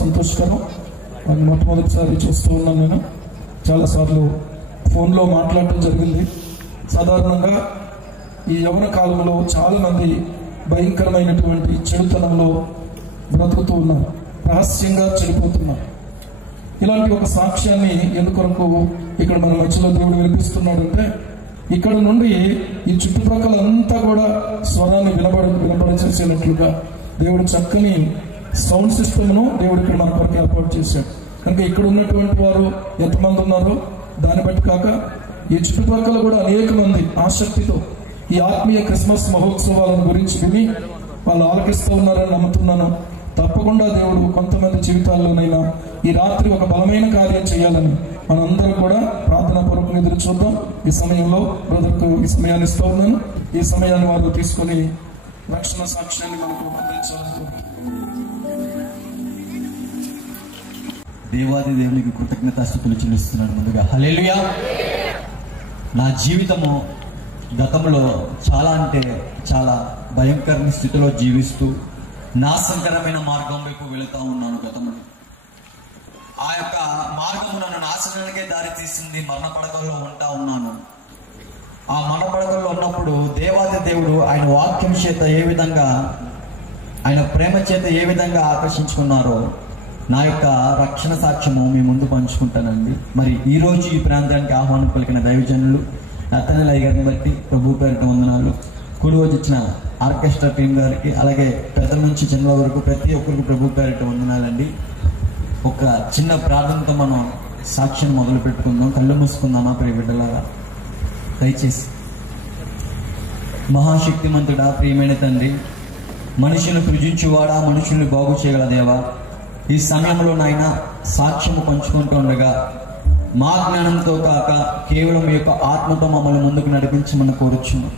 సంతోషకరం. అది మొట్టమొదటిసారి చూస్తూ ఉన్నాను. నేను చాలాసార్లు ఫోన్లో మాట్లాడటం జరిగింది. సాధారణంగా ఈ యవ్వన కాలంలో చాలామంది భయంకరమైనటువంటి చెడుతనంలో బ్రతుకుతూ ఉన్నారు, రహస్యంగా చెడిపోతున్నారు. ఇలాంటి ఒక సాక్ష్యాన్ని ఎందుకొరకు ఇక్కడ మన మధ్యలో దేవుడు వినిపిస్తున్నాడంటే, ఇక్కడ నుండి ఈ చుట్టుప్రక్కల అంతా కూడా స్వరాన్ని వినపడచేసేటట్లుగా దేవుడు చక్కని సౌండ్ సిస్టమ్ను దేవుడు ఇక్కడ మన కొరకు ఏర్పాటు చేశాడు. కనుక ఇక్కడ ఉన్నటువంటి వారు ఎంతమంది ఉన్నారో దాన్ని బట్టి కాక ఈ చుట్టుప్రక్కల కూడా అనేక మంది ఆసక్తితో ఈ ఆత్మీయ క్రిస్మస్ మహోత్సవాలను గురించి విని వాళ్ళు ఆలకిస్తూ ఉన్నారని నమ్ముతున్నాను. తప్పకుండా దేవుడు కొంతమంది జీవితాల్లోనైనా ఈ రాత్రి ఒక బలమైన కార్యం చేయాలని మనందరూ కూడా ప్రార్థనా పూర్వకంగా ఎదురు చూద్దాం. ఈ సమయంలో బ్రదర్కు ఈ సమయాన్ని ఇస్తూ ఉన్నాను. ఈ సమయాన్ని వారు తీసుకొని రక్షణ సాక్ష్యాన్ని మనకు అందించాలని దేవాది దేవునికి కృతజ్ఞతాస్తుతులు చెల్లిస్తున్నాను. ముందుగా హల్లెలూయా. నా జీవితము గతంలో చాలా అంటే చాలా భయంకరమైన స్థితిలో జీవిస్తూ నాశనకరమైన మార్గం వైపు వెళుతూ ఉన్నాను. గతంలో ఆ యొక్క మార్గము నన్ను నాశనానికే దారి తీసింది. మరణ పడకల్లో ఉంటా ఉన్నాను. ఆ మరణ పడకల్లో ఉన్నప్పుడు దేవాది దేవుడు ఆయన వాక్యం చేత ఏ విధంగా, ఆయన ప్రేమ చేత ఏ విధంగా ఆకర్షించుకున్నారో నా యొక్క రక్షణ సాక్ష్యము మీ ముందు పంచుకుంటానండి. మరి ఈరోజు ఈ ప్రాంతానికి ఆహ్వానం పలికిన దైవజనులు అతనిలయ్య గారిని బట్టి ప్రభు పేరిట వందనాలు. కూడి వచ్చి ఇచ్చిన ఆర్కెస్ట్రా టీం గారికి, అలాగే పెద్దల నుంచి చిన్నల వరకు ప్రతి ఒక్కరికి ప్రభు పేరిట వందనాలండి. ఒక చిన్న ప్రార్థనతో మనం సాక్ష్యం మొదలు పెట్టుకుందాం. కళ్ళు మూసుకుందామా ప్రియ బిడ్డలారా? దయచేసి. మహాశక్తిమంతుడా, ప్రియమైన తండ్రి, మనుషులను సృజించువాడా, మనుషుల్ని బాగు చేయగల దేవా, ఈ సమయంలో నాయన సాక్ష్యము పంచుకుంటూ ఉండగా మా జ్ఞానంతో కాక కేవలం మీ యొక్క ఆత్మతో మమ్మల్ని ముందుకు నడిపించమని కోరుచున్నాం.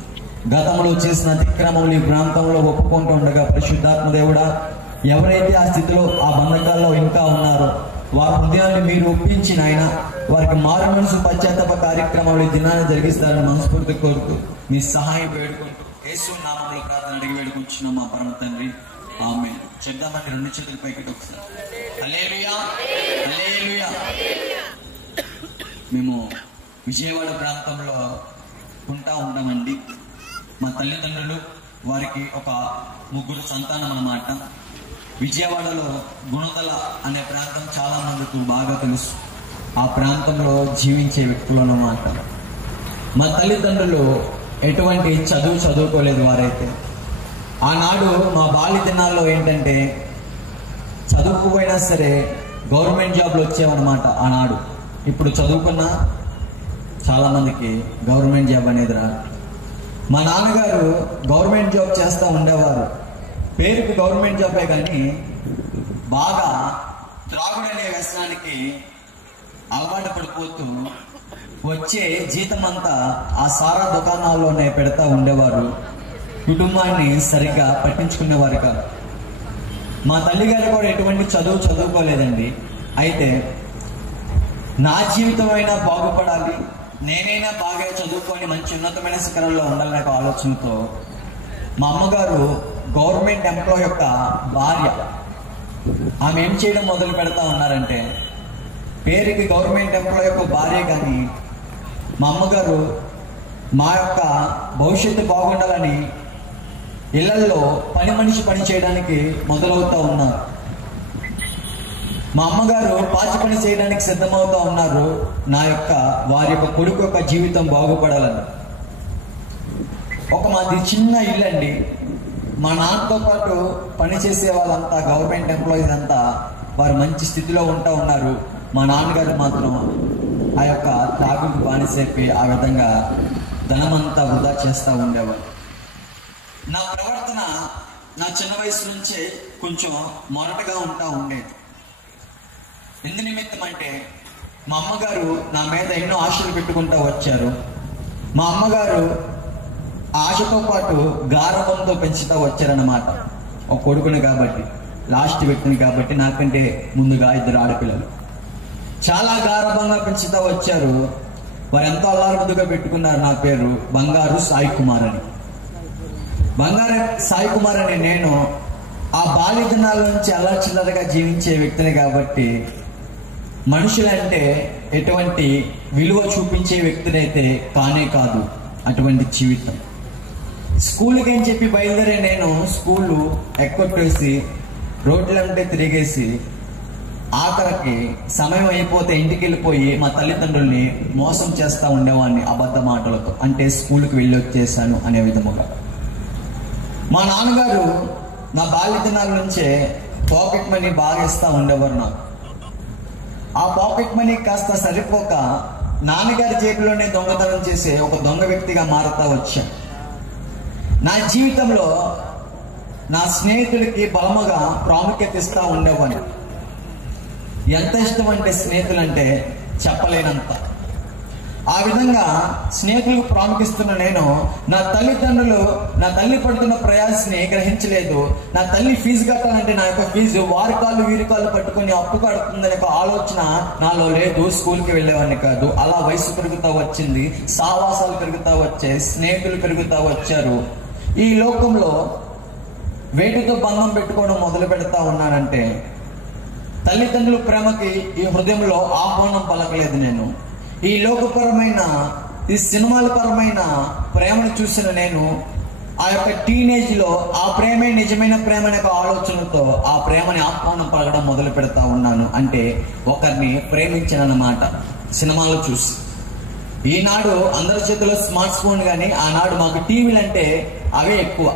గతంలో చేసిన అతిక్రమములు ఈ ప్రాంతంలో ఒప్పుకుంటూ ఉండగా పరిశుద్ధాత్మ దేవుడా, ఎవరైతే ఆ స్థితిలో ఆ బంధకాల్లో ఇంకా ఉన్నారో వారి హృదయాన్ని మీరు ఒప్పించిన ఆయన వారికి మారు మనసు పశ్చాత్తాప కార్యక్రమాలు ఈ దినాన్ని జరిగిస్తారని మనస్ఫూర్తి కోరుతూ మీ సహాయం వేడుకుంటూ యేసు నామములో ప్రార్థన అడిగి వేడుకుంటున్నాం మా పరమ తండ్రి, ఆమేన్. చెప్దామండి, రెండు చేతుల పైకి ఒకసారి. హల్లెలూయా, హల్లెలూయా. మేము విజయవాడ ప్రాంతంలో ఉంటా ఉంటామండి. మా తల్లిదండ్రులు, వారికి ఒక 3 సంతానం అన్నమాట. విజయవాడలో గుణదల అనే ప్రాంతం చాలా మందికి బాగా తెలుసు. ఆ ప్రాంతంలో జీవించే వ్యక్తులు అన్నమాట. మా తల్లిదండ్రులు ఎటువంటి చదువుకోలేదు వారైతే. ఆనాడు మా బాల్య దినాల్లో ఏంటంటే చదువుకుపోయినా సరే గవర్నమెంట్ జాబ్లు వచ్చేవన్నమాట ఆనాడు. ఇప్పుడు చదువుకున్నా చాలా మందికి గవర్నమెంట్ జాబ్ అనేది రాదు. మా నాన్నగారు గవర్నమెంట్ జాబ్ చేస్తూ ఉండేవారు. పేరుకు గవర్నమెంట్ జాబే కానీ బాగా త్రాగుడనే వ్యసనానికి అలవాటు పడిపోతూ వచ్చే జీతం అంతా ఆ సారా దుకాణాల్లోనే పెడతా ఉండేవారు. కుటుంబాన్ని సరిగ్గా పట్టించుకునేవారు కాదు. మా తల్లిగారు కూడా ఎటువంటి చదువుకోలేదండి. అయితే నా జీవితం అయినా బాగుపడాలి, నేనైనా బాగా చదువుకొని మంచి ఉన్నతమైన శిఖరంలో ఉండాలనే ఆలోచనతో మా అమ్మగారు గవర్నమెంట్ ఎంప్లాయ్ యొక్క భార్య. ఆమె ఏం చేయడం మొదలు పెడతా ఉన్నారంటే, పేరుకి గవర్నమెంట్ ఎంప్లాయ్ యొక్క భార్య కానీ మా అమ్మగారు మా యొక్క భవిష్యత్తు బాగుండాలని ఇళ్లల్లో పని మనిషి పని చేయడానికి మొదలవుతూ ఉన్నారు. మా అమ్మగారు పాచి పని చేయడానికి సిద్ధమవుతా ఉన్నారు. వారి యొక్క కొడుకు యొక్క జీవితం బాగుపడాలని. మాది చిన్న ఇల్లు అండి. మా నాన్నతో పాటు పనిచేసే వాళ్ళంతా గవర్నమెంట్ ఎంప్లాయీస్ అంతా వారు మంచి స్థితిలో ఉంటా ఉన్నారు. మా నాన్నగారు మాత్రం ఆ యొక్క త్రాగుకు బానిసైపోయి ఆ విధంగా ధనమంతా వృధా చేస్తూ ఉండేవారు. నా ప్రవర్తన నా చిన్న వయసు నుంచే కొంచెం మొరటగా ఉంటా ఉండేది. ఎందు నిమిత్తం అంటే మా అమ్మగారు నా మీద ఎన్నో ఆశలు పెట్టుకుంటూ వచ్చారు. మా అమ్మగారు ఆశతో పాటు గారవంతో పెంచుతూ వచ్చారన్నమాట. ఒక కొడుకుని కాబట్టి, లాస్ట్ వ్యక్తిని కాబట్టి, నాకంటే ముందుగా 2 ఆడపిల్లలు. చాలా గారవంగా పెంచుతూ వచ్చారు. వారు ఎంతో అల్లారుముద్దుగా పెట్టుకున్నారు నా పేరు బంగారు సాయి కుమార్ అని. బంగారు సాయి కుమార్ అని నేను ఆ బాల్య దినాల నుంచి అల్లచిల్లరగా జీవించే వ్యక్తిని కాబట్టి మనుషులంటే ఎటువంటి విలువ చూపించే వ్యక్తినైతే కానే కాదు. అటువంటి జీవితం. స్కూల్కి అని చెప్పి బయలుదేరే నేను స్కూళ్ళు ఎక్కొట్టేసి రోడ్లంటే తిరిగేసి ఆఖరికి సమయం అయిపోతే ఇంటికి వెళ్ళిపోయి మా తల్లిదండ్రుల్ని మోసం చేస్తూ ఉండేవాడిని అబద్ధ మాటలతో. అంటే స్కూల్కి వెళ్ళి వచ్చేసాను అనే విధముగా. మా నాన్నగారు నా బాల్య దినాల నుంచే పాకెట్ మనీ బాగా ఇస్తూ ఉండేవారు నాకు. ఆ పాకెట్ మనీ కాస్త సరిపోక నాన్నగారి జేబులోనే దొంగతనం చేసే ఒక దొంగ వ్యక్తిగా మారుతా వచ్చాను. నా జీవితంలో నా స్నేహితులకి బలముగా ప్రాముఖ్యత ఇస్తూ ఉండేవాడిని. ఎంత ఇష్టం అంటే స్నేహితులంటే చెప్పలేనంత. ఆ విధంగా స్నేహితులకు ప్రాముఖ్యస్తున్న నేను నా తల్లిదండ్రులు నా తల్లి పడుతున్న ప్రయాసని గ్రహించలేదు. నా తల్లి ఫీజు కట్టాలంటే నా యొక్క ఫీజు వారి కాళ్ళు వీరి కాళ్ళు పట్టుకొని అప్పు కడుతుందనే ఒక ఆలోచన నాలో లేదు. స్కూల్కి వెళ్ళేవాడిని కాదు. అలా వయసు పెరుగుతూ వచ్చింది, సావాసాలు పెరుగుతూ వచ్చాయి, స్నేహితులు పెరుగుతూ వచ్చారు. ఈ లోకంలో వేటితో బంధం పెట్టుకోవడం మొదలు పెడతా ఉన్నానంటే తల్లిదండ్రుల ప్రేమకి ఈ హృదయంలో ఆహ్వానం పలకలేదు నేను. ఈ లోకపరమైన ఈ సినిమాల పరమైన ప్రేమను చూసిన నేను ఆ యొక్క టీనేజ్ లో ఆ ప్రేమే నిజమైన ప్రేమ అనే ఆలోచనతో ఆ ప్రేమని ఆహ్వానం పలకడం మొదలు పెడతా ఉన్నాను. అంటే ఒకరిని ప్రేమించానన్నమాట సినిమాలు చూసి. ఈనాడు అందరి చేతిలో స్మార్ట్ ఫోన్ కానీ ఆనాడు మాకు టీవీలు అంటే అవే ఎక్కువ.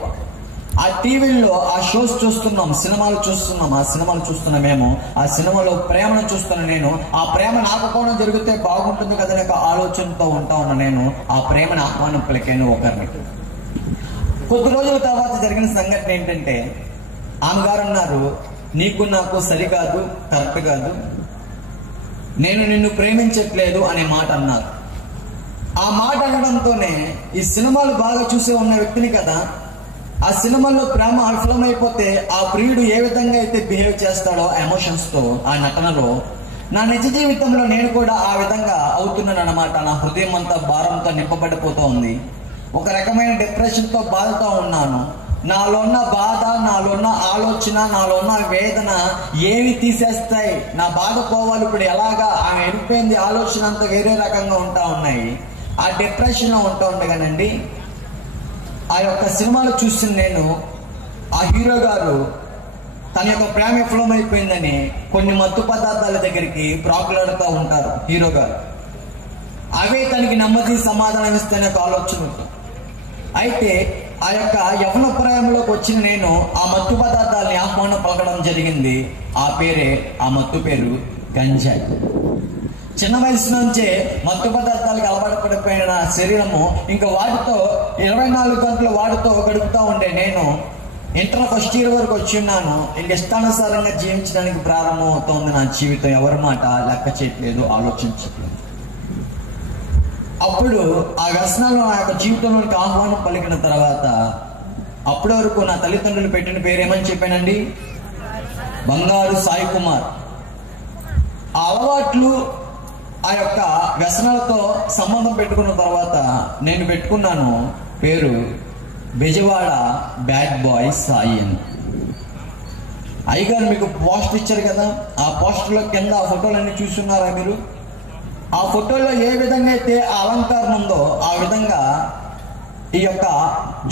ఆ టీవీల్లో ఆ షోస్ చూస్తున్నాం, సినిమాలు చూస్తున్నాం, ఆ సినిమాలు చూస్తున్నామేమో ఆ సినిమాలో ప్రేమను చూస్తున్నా నేను. ఆ ప్రేమ నాకు కూడా జరిగితే బాగుంటుంది కదనే ఒక ఆలోచనతో ఉంటా ఉన్నా నేను. ఆ ప్రేమను ఆహ్వానం పలికాను ఒకరిని. కొద్ది రోజుల తర్వాత జరిగిన సంఘటన ఏంటంటే ఆమె గారు అన్నారు, నీకు నాకు సరికాదు, కరెక్ట్ కాదు, నేను నిన్ను ప్రేమించట్లేదు అనే మాట అన్నారు. ఆ మాట అనడంతోనే ఈ సినిమాలు బాగా చూసే ఉన్న వ్యక్తిని కదా, ఆ సినిమాలో ప్రేమ విఫలమైపోతే ఆ ప్రియుడు ఏ విధంగా అయితే బిహేవ్ చేస్తాడో ఎమోషన్స్ తో ఆ నటనలో, నా నిజ జీవితంలో నేను కూడా ఆ విధంగా అవుతున్నాను అన్నమాట. నా హృదయం అంతా భారంతో నింపబడిపోతూ ఉంది. ఒక రకమైన డిప్రెషన్ తో బాధతో ఉన్నాను. నాలో ఉన్న బాధ, నాలో ఉన్న ఆలోచన, నాలో ఉన్న వేదన ఏవి తీసేస్తాయి? నా బాధ పోవాలి ఇప్పుడు ఎలాగా? ఆమె వెళ్ళిపోయింది, ఆలోచన అంతా వేరే రకంగా ఉంటా ఉన్నాయి. ఆ డిప్రెషన్ లో ఉంటా ఉండగానండి ఆ యొక్క సినిమాలో చూసిన నేను ఆ హీరో గారు తన యొక్క ప్రేమ విఫలమైపోయిందని కొన్ని మత్తు పదార్థాల దగ్గరికి ప్రాకులాడుతూ ఉంటారు హీరో గారు. అవే తనకి నెమ్మది సమాధానం ఇస్తేనే ఒక ఆలోచన. అయితే ఆ యొక్క యవ్వన ప్రాయంలోకి వచ్చిన నేను ఆ మత్తు పదార్థాలని ఆహ్వానం పలకడం జరిగింది. ఆ పేరే, ఆ మత్తు పేరు గంజాయి. చిన్న వయసు నుంచే మత్తు పదార్థాలకు అలవాటు పడిపోయిన శరీరము ఇంకా వాటితో 24 గంటలు వాటితో గడుపుతూ ఉండే నేను ఇంటర్ ఫస్ట్ ఇయర్ వరకు వచ్చి ఉన్నాను. ఇంక ఇష్టానుసారంగా జీవించడానికి ప్రారంభం అవుతోంది నా జీవితం. ఎవరి మాట లెక్క చేయట్లేదు, ఆలోచించట్లేదు. అప్పుడు ఆ వ్యసనాలు నా యొక్క జీవితంలోనికి ఆహ్వానం పలికిన తర్వాత అప్పటి వరకు నా తల్లిదండ్రులు పెట్టిన పేరేమని చెప్పానండి? బంగారు సాయి కుమార్. ఆ అలవాట్లు ఆ యొక్క వ్యసనాలతో సంబంధం పెట్టుకున్న తర్వాత నేను పెట్టుకున్నాను పేరు బెజవాడ బ్యాడ్ బాయ్ సాయి అని. అయ్యగారు మీకు పోస్ట్ ఇచ్చారు కదా, ఆ పోస్టర్లో కింద ఆ ఫోటోలన్నీ చూస్తున్నారా మీరు? ఆ ఫోటోలో ఏ విధంగా అయితే ఆ అలంకారం ఉందో ఆ విధంగా ఈ యొక్క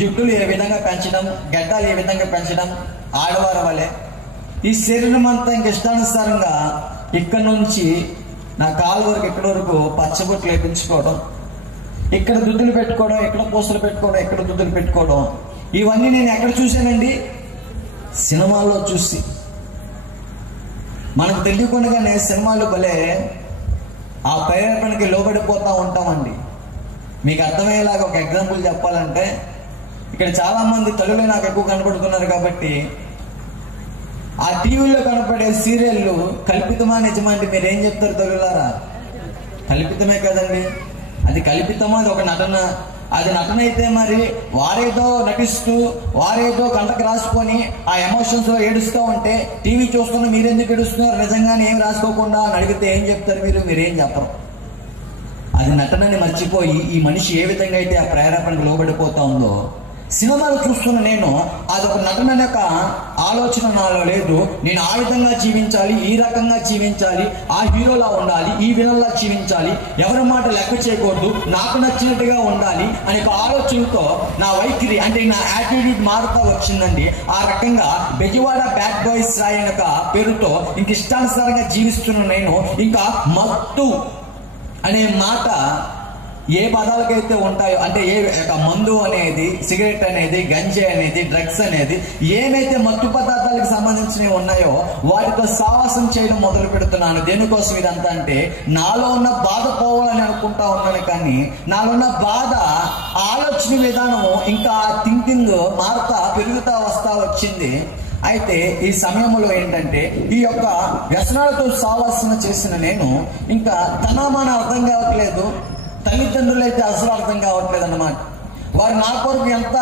జుట్టులు ఏ విధంగా పెంచడం, గడ్డాలు ఏ విధంగా పెంచడం, ఆడవారి వలె ఈ శరీరం అంతా ఇంక ఇష్టానుసారంగా ఇక్కడ నుంచి నా కాలు వరకు ఎక్కడి వరకు పచ్చబొట్లు వేయించుకోవడం, ఇక్కడ దుద్దులు పెట్టుకోవడం, ఇక్కడ పూసలు పెట్టుకోవడం, ఇక్కడ దుద్దులు పెట్టుకోవడం, ఇవన్నీ నేను ఎక్కడ చూశానండి? సినిమాల్లో చూసి. మనకు తెలియకుండానే సినిమాలు భలే ఆ ప్రేరేపణకి లోబడిపోతూ ఉంటామండి. మీకు అర్థమయ్యేలాగా ఒక ఎగ్జాంపుల్ చెప్పాలంటే ఇక్కడ చాలా మంది తల్లులే నాకు ఎక్కువ కనపడుతున్నారు కాబట్టి ఆ టీవీలో కనపడే సీరియళ్ళు కల్పితమా నిజమా అంటే మీరేం చెప్తారు తల్లులారా? కల్పితమే కదండి. అది కల్పితమా, అది ఒక నటన. అది నటన అయితే మరి వారేదో నటిస్తూ వారేదో కంటకు రాసుకొని ఆ ఎమోషన్స్ లో ఏడుస్తూ ఉంటే టీవీ చూస్తున్న మీరెందుకు ఏడుస్తున్నారు నిజంగానే ఏం రాసుకోకుండా అని అడిగితే ఏం చెప్తారు మీరు? మీరేం చెప్పరు. అది నటనని మర్చిపోయి ఈ మనిషి ఏ విధంగా అయితే ఆ ప్రేరేపణకు లోబడిపోతా ఉందో సినిమాలు చూస్తున్న నేను అదొక నటన యొక్క ఆలోచన నాలో లేదు. నేను ఆ విధంగా జీవించాలి, ఈ రకంగా జీవించాలి, ఆ హీరోలా ఉండాలి, ఈ విలన్లా జీవించాలి, ఎవరి మాట లెక్క చేయకూడదు, నాకు నచ్చినట్టుగా ఉండాలి అనే ఒక ఆలోచనతో నా వైఖరి అంటే నా యాటిట్యూడ్ మారుతా వచ్చిందండి. ఆ రకంగా బెజవాడ బ్యాడ్ బాయ్స్ రాయ్ అనే పేరుతో ఇంక ఇష్టానుసారంగా జీవిస్తున్న నేను ఇంకా మత్తు అనే మాట ఏ పదాలకైతే ఉంటాయో అంటే ఏ మందు అనేది, సిగరెట్ అనేది, గంజాయి అనేది, డ్రగ్స్ అనేది ఏమైతే మత్తు పదార్థాలకు సంబంధించినవి ఉన్నాయో వాటితో సావాసం చేయడం మొదలు పెడుతున్నాను. దేనికోసం ఇదంతా అంటే నాలో ఉన్న బాధ పోవాలని అనుకుంటా ఉన్నాను, కానీ నాలో ఉన్న బాధ ఆలోచన విధానం ఇంకా థింకింగ్ మారుతా పెరుగుతా వస్తా వచ్చింది. అయితే ఈ సమయంలో ఏంటంటే ఈ యొక్క వ్యసనాలతో సావాసన చేసిన నేను ఇంకా తనమాన అర్థం కావట్లేదు, తల్లిదండ్రులు అయితే అసలు అర్థం కావట్లేదు అన్నమాట. వారు నా కొరకు ఎంత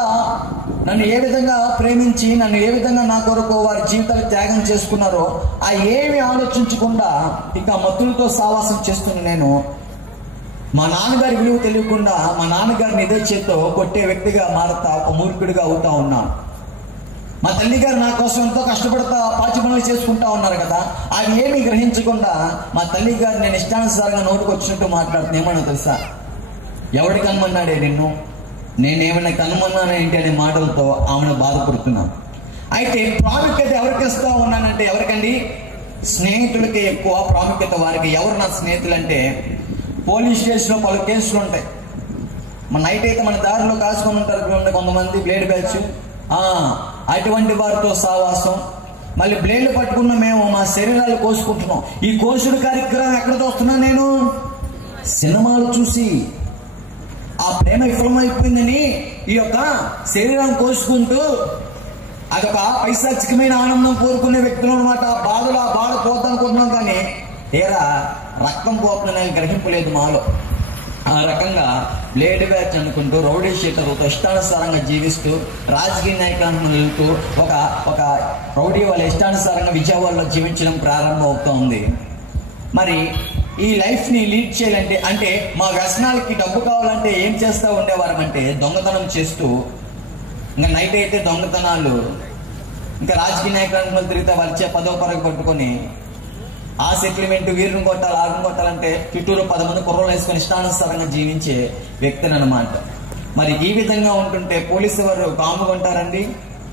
నన్ను ఏ విధంగా ప్రేమించి నన్ను ఏ విధంగా నా కొరకు వారి జీవితాలు త్యాగం చేసుకున్నారో ఆ ఏమి ఆలోచించకుండా ఇంకా మత్తులతో సావాసం చేస్తున్న నేను మా నాన్నగారి విలువ తెలియకుండా మా నాన్నగారిని ఇదే చేత్తో కొట్టే వ్యక్తిగా మారుతా ఒక మూర్ఖుడిగా అవుతా ఉన్నాను. మా తల్లి గారు నా కోసం ఎంతో కష్టపడతా పాచి పనులు చేసుకుంటా ఉన్నారు కదా, అవి ఏమీ గ్రహించకుండా మా తల్లి గారు నేను ఇష్టానుసారంగా నోటుకు వచ్చినట్టు మాట్లాడుతున్నా. ఏమన్నా తెలుసా, ఎవడు కనుమన్నాడే నిన్ను, నేనేమైనా కనుమన్నాను ఏంటి అనే మాటలతో ఆమెను బాధపడుతున్నాను. అయితే ప్రాముఖ్యత ఎవరికి ఇస్తా ఉన్నానంటే ఎవరికండి, స్నేహితులకి ఎక్కువ ప్రాముఖ్యత. వారికి ఎవరు నా స్నేహితులు అంటే పోలీస్ స్టేషన్లో పలు కేసులు ఉంటాయి. మన నైట్ అయితే మన దారిలో కాసుకొని ఉంటారు కొంతమంది బ్లేడ్ బ్యాచ్, అటువంటి వారితో సావాసం. మళ్ళీ బ్లేడ్లు పట్టుకున్న మేము మా శరీరాలు కోసుకుంటున్నాం. ఈ కోసుడు కార్యక్రమం ఎక్కడ చూస్తున్నా నేను సినిమాలు చూసి ఆ ప్రేమ విఫలమైపోయిందని ఈ యొక్క శరీరం కోసుకుంటూ అదొక పైశాచికమైన ఆనందం కోరుకునే వ్యక్తులు అనమాట. బాధలు ఆ బాధ పోద్దనుకుంటున్నాం, కానీ తీరా రక్తం పోతుందనే గ్రహింపు లేదు మాలో. ఆ రకంగా బ్లేడ్ బ్యాచ్ అనుకుంటూ రౌడీ షీటర్లతో ఇష్టానుసారంగా జీవిస్తూ రాజకీయ నాయకులను వెళ్తూ ఒక రౌడీ వాళ్ళ ఇష్టానుసారంగా విజయవాడలో జీవించడం ప్రారంభం అవుతోంది. మరి ఈ లైఫ్ని లీడ్ చేయాలంటే అంటే మా వ్యసనాలకి డబ్బు కావాలంటే ఏం చేస్తూ ఉండేవారం అంటే దొంగతనం చేస్తూ, ఇంకా నైట్ అయితే దొంగతనాలు, ఇంకా రాజకీయ నాయకులను తిరిగితే వాళ్ళ పదో పరకు పట్టుకొని ఆ సెటిల్మెంట్ వీరిని కొట్టాలి ఆరుని కొట్టాలంటే చుట్టూరు 10 మంది కుర్రలు వేసుకొని ఇష్టానుసారంగా జీవించే వ్యక్తిని అనమాట. మరి ఈ విధంగా ఉంటుంటే పోలీసు వారు కాముగా ఉంటారండి,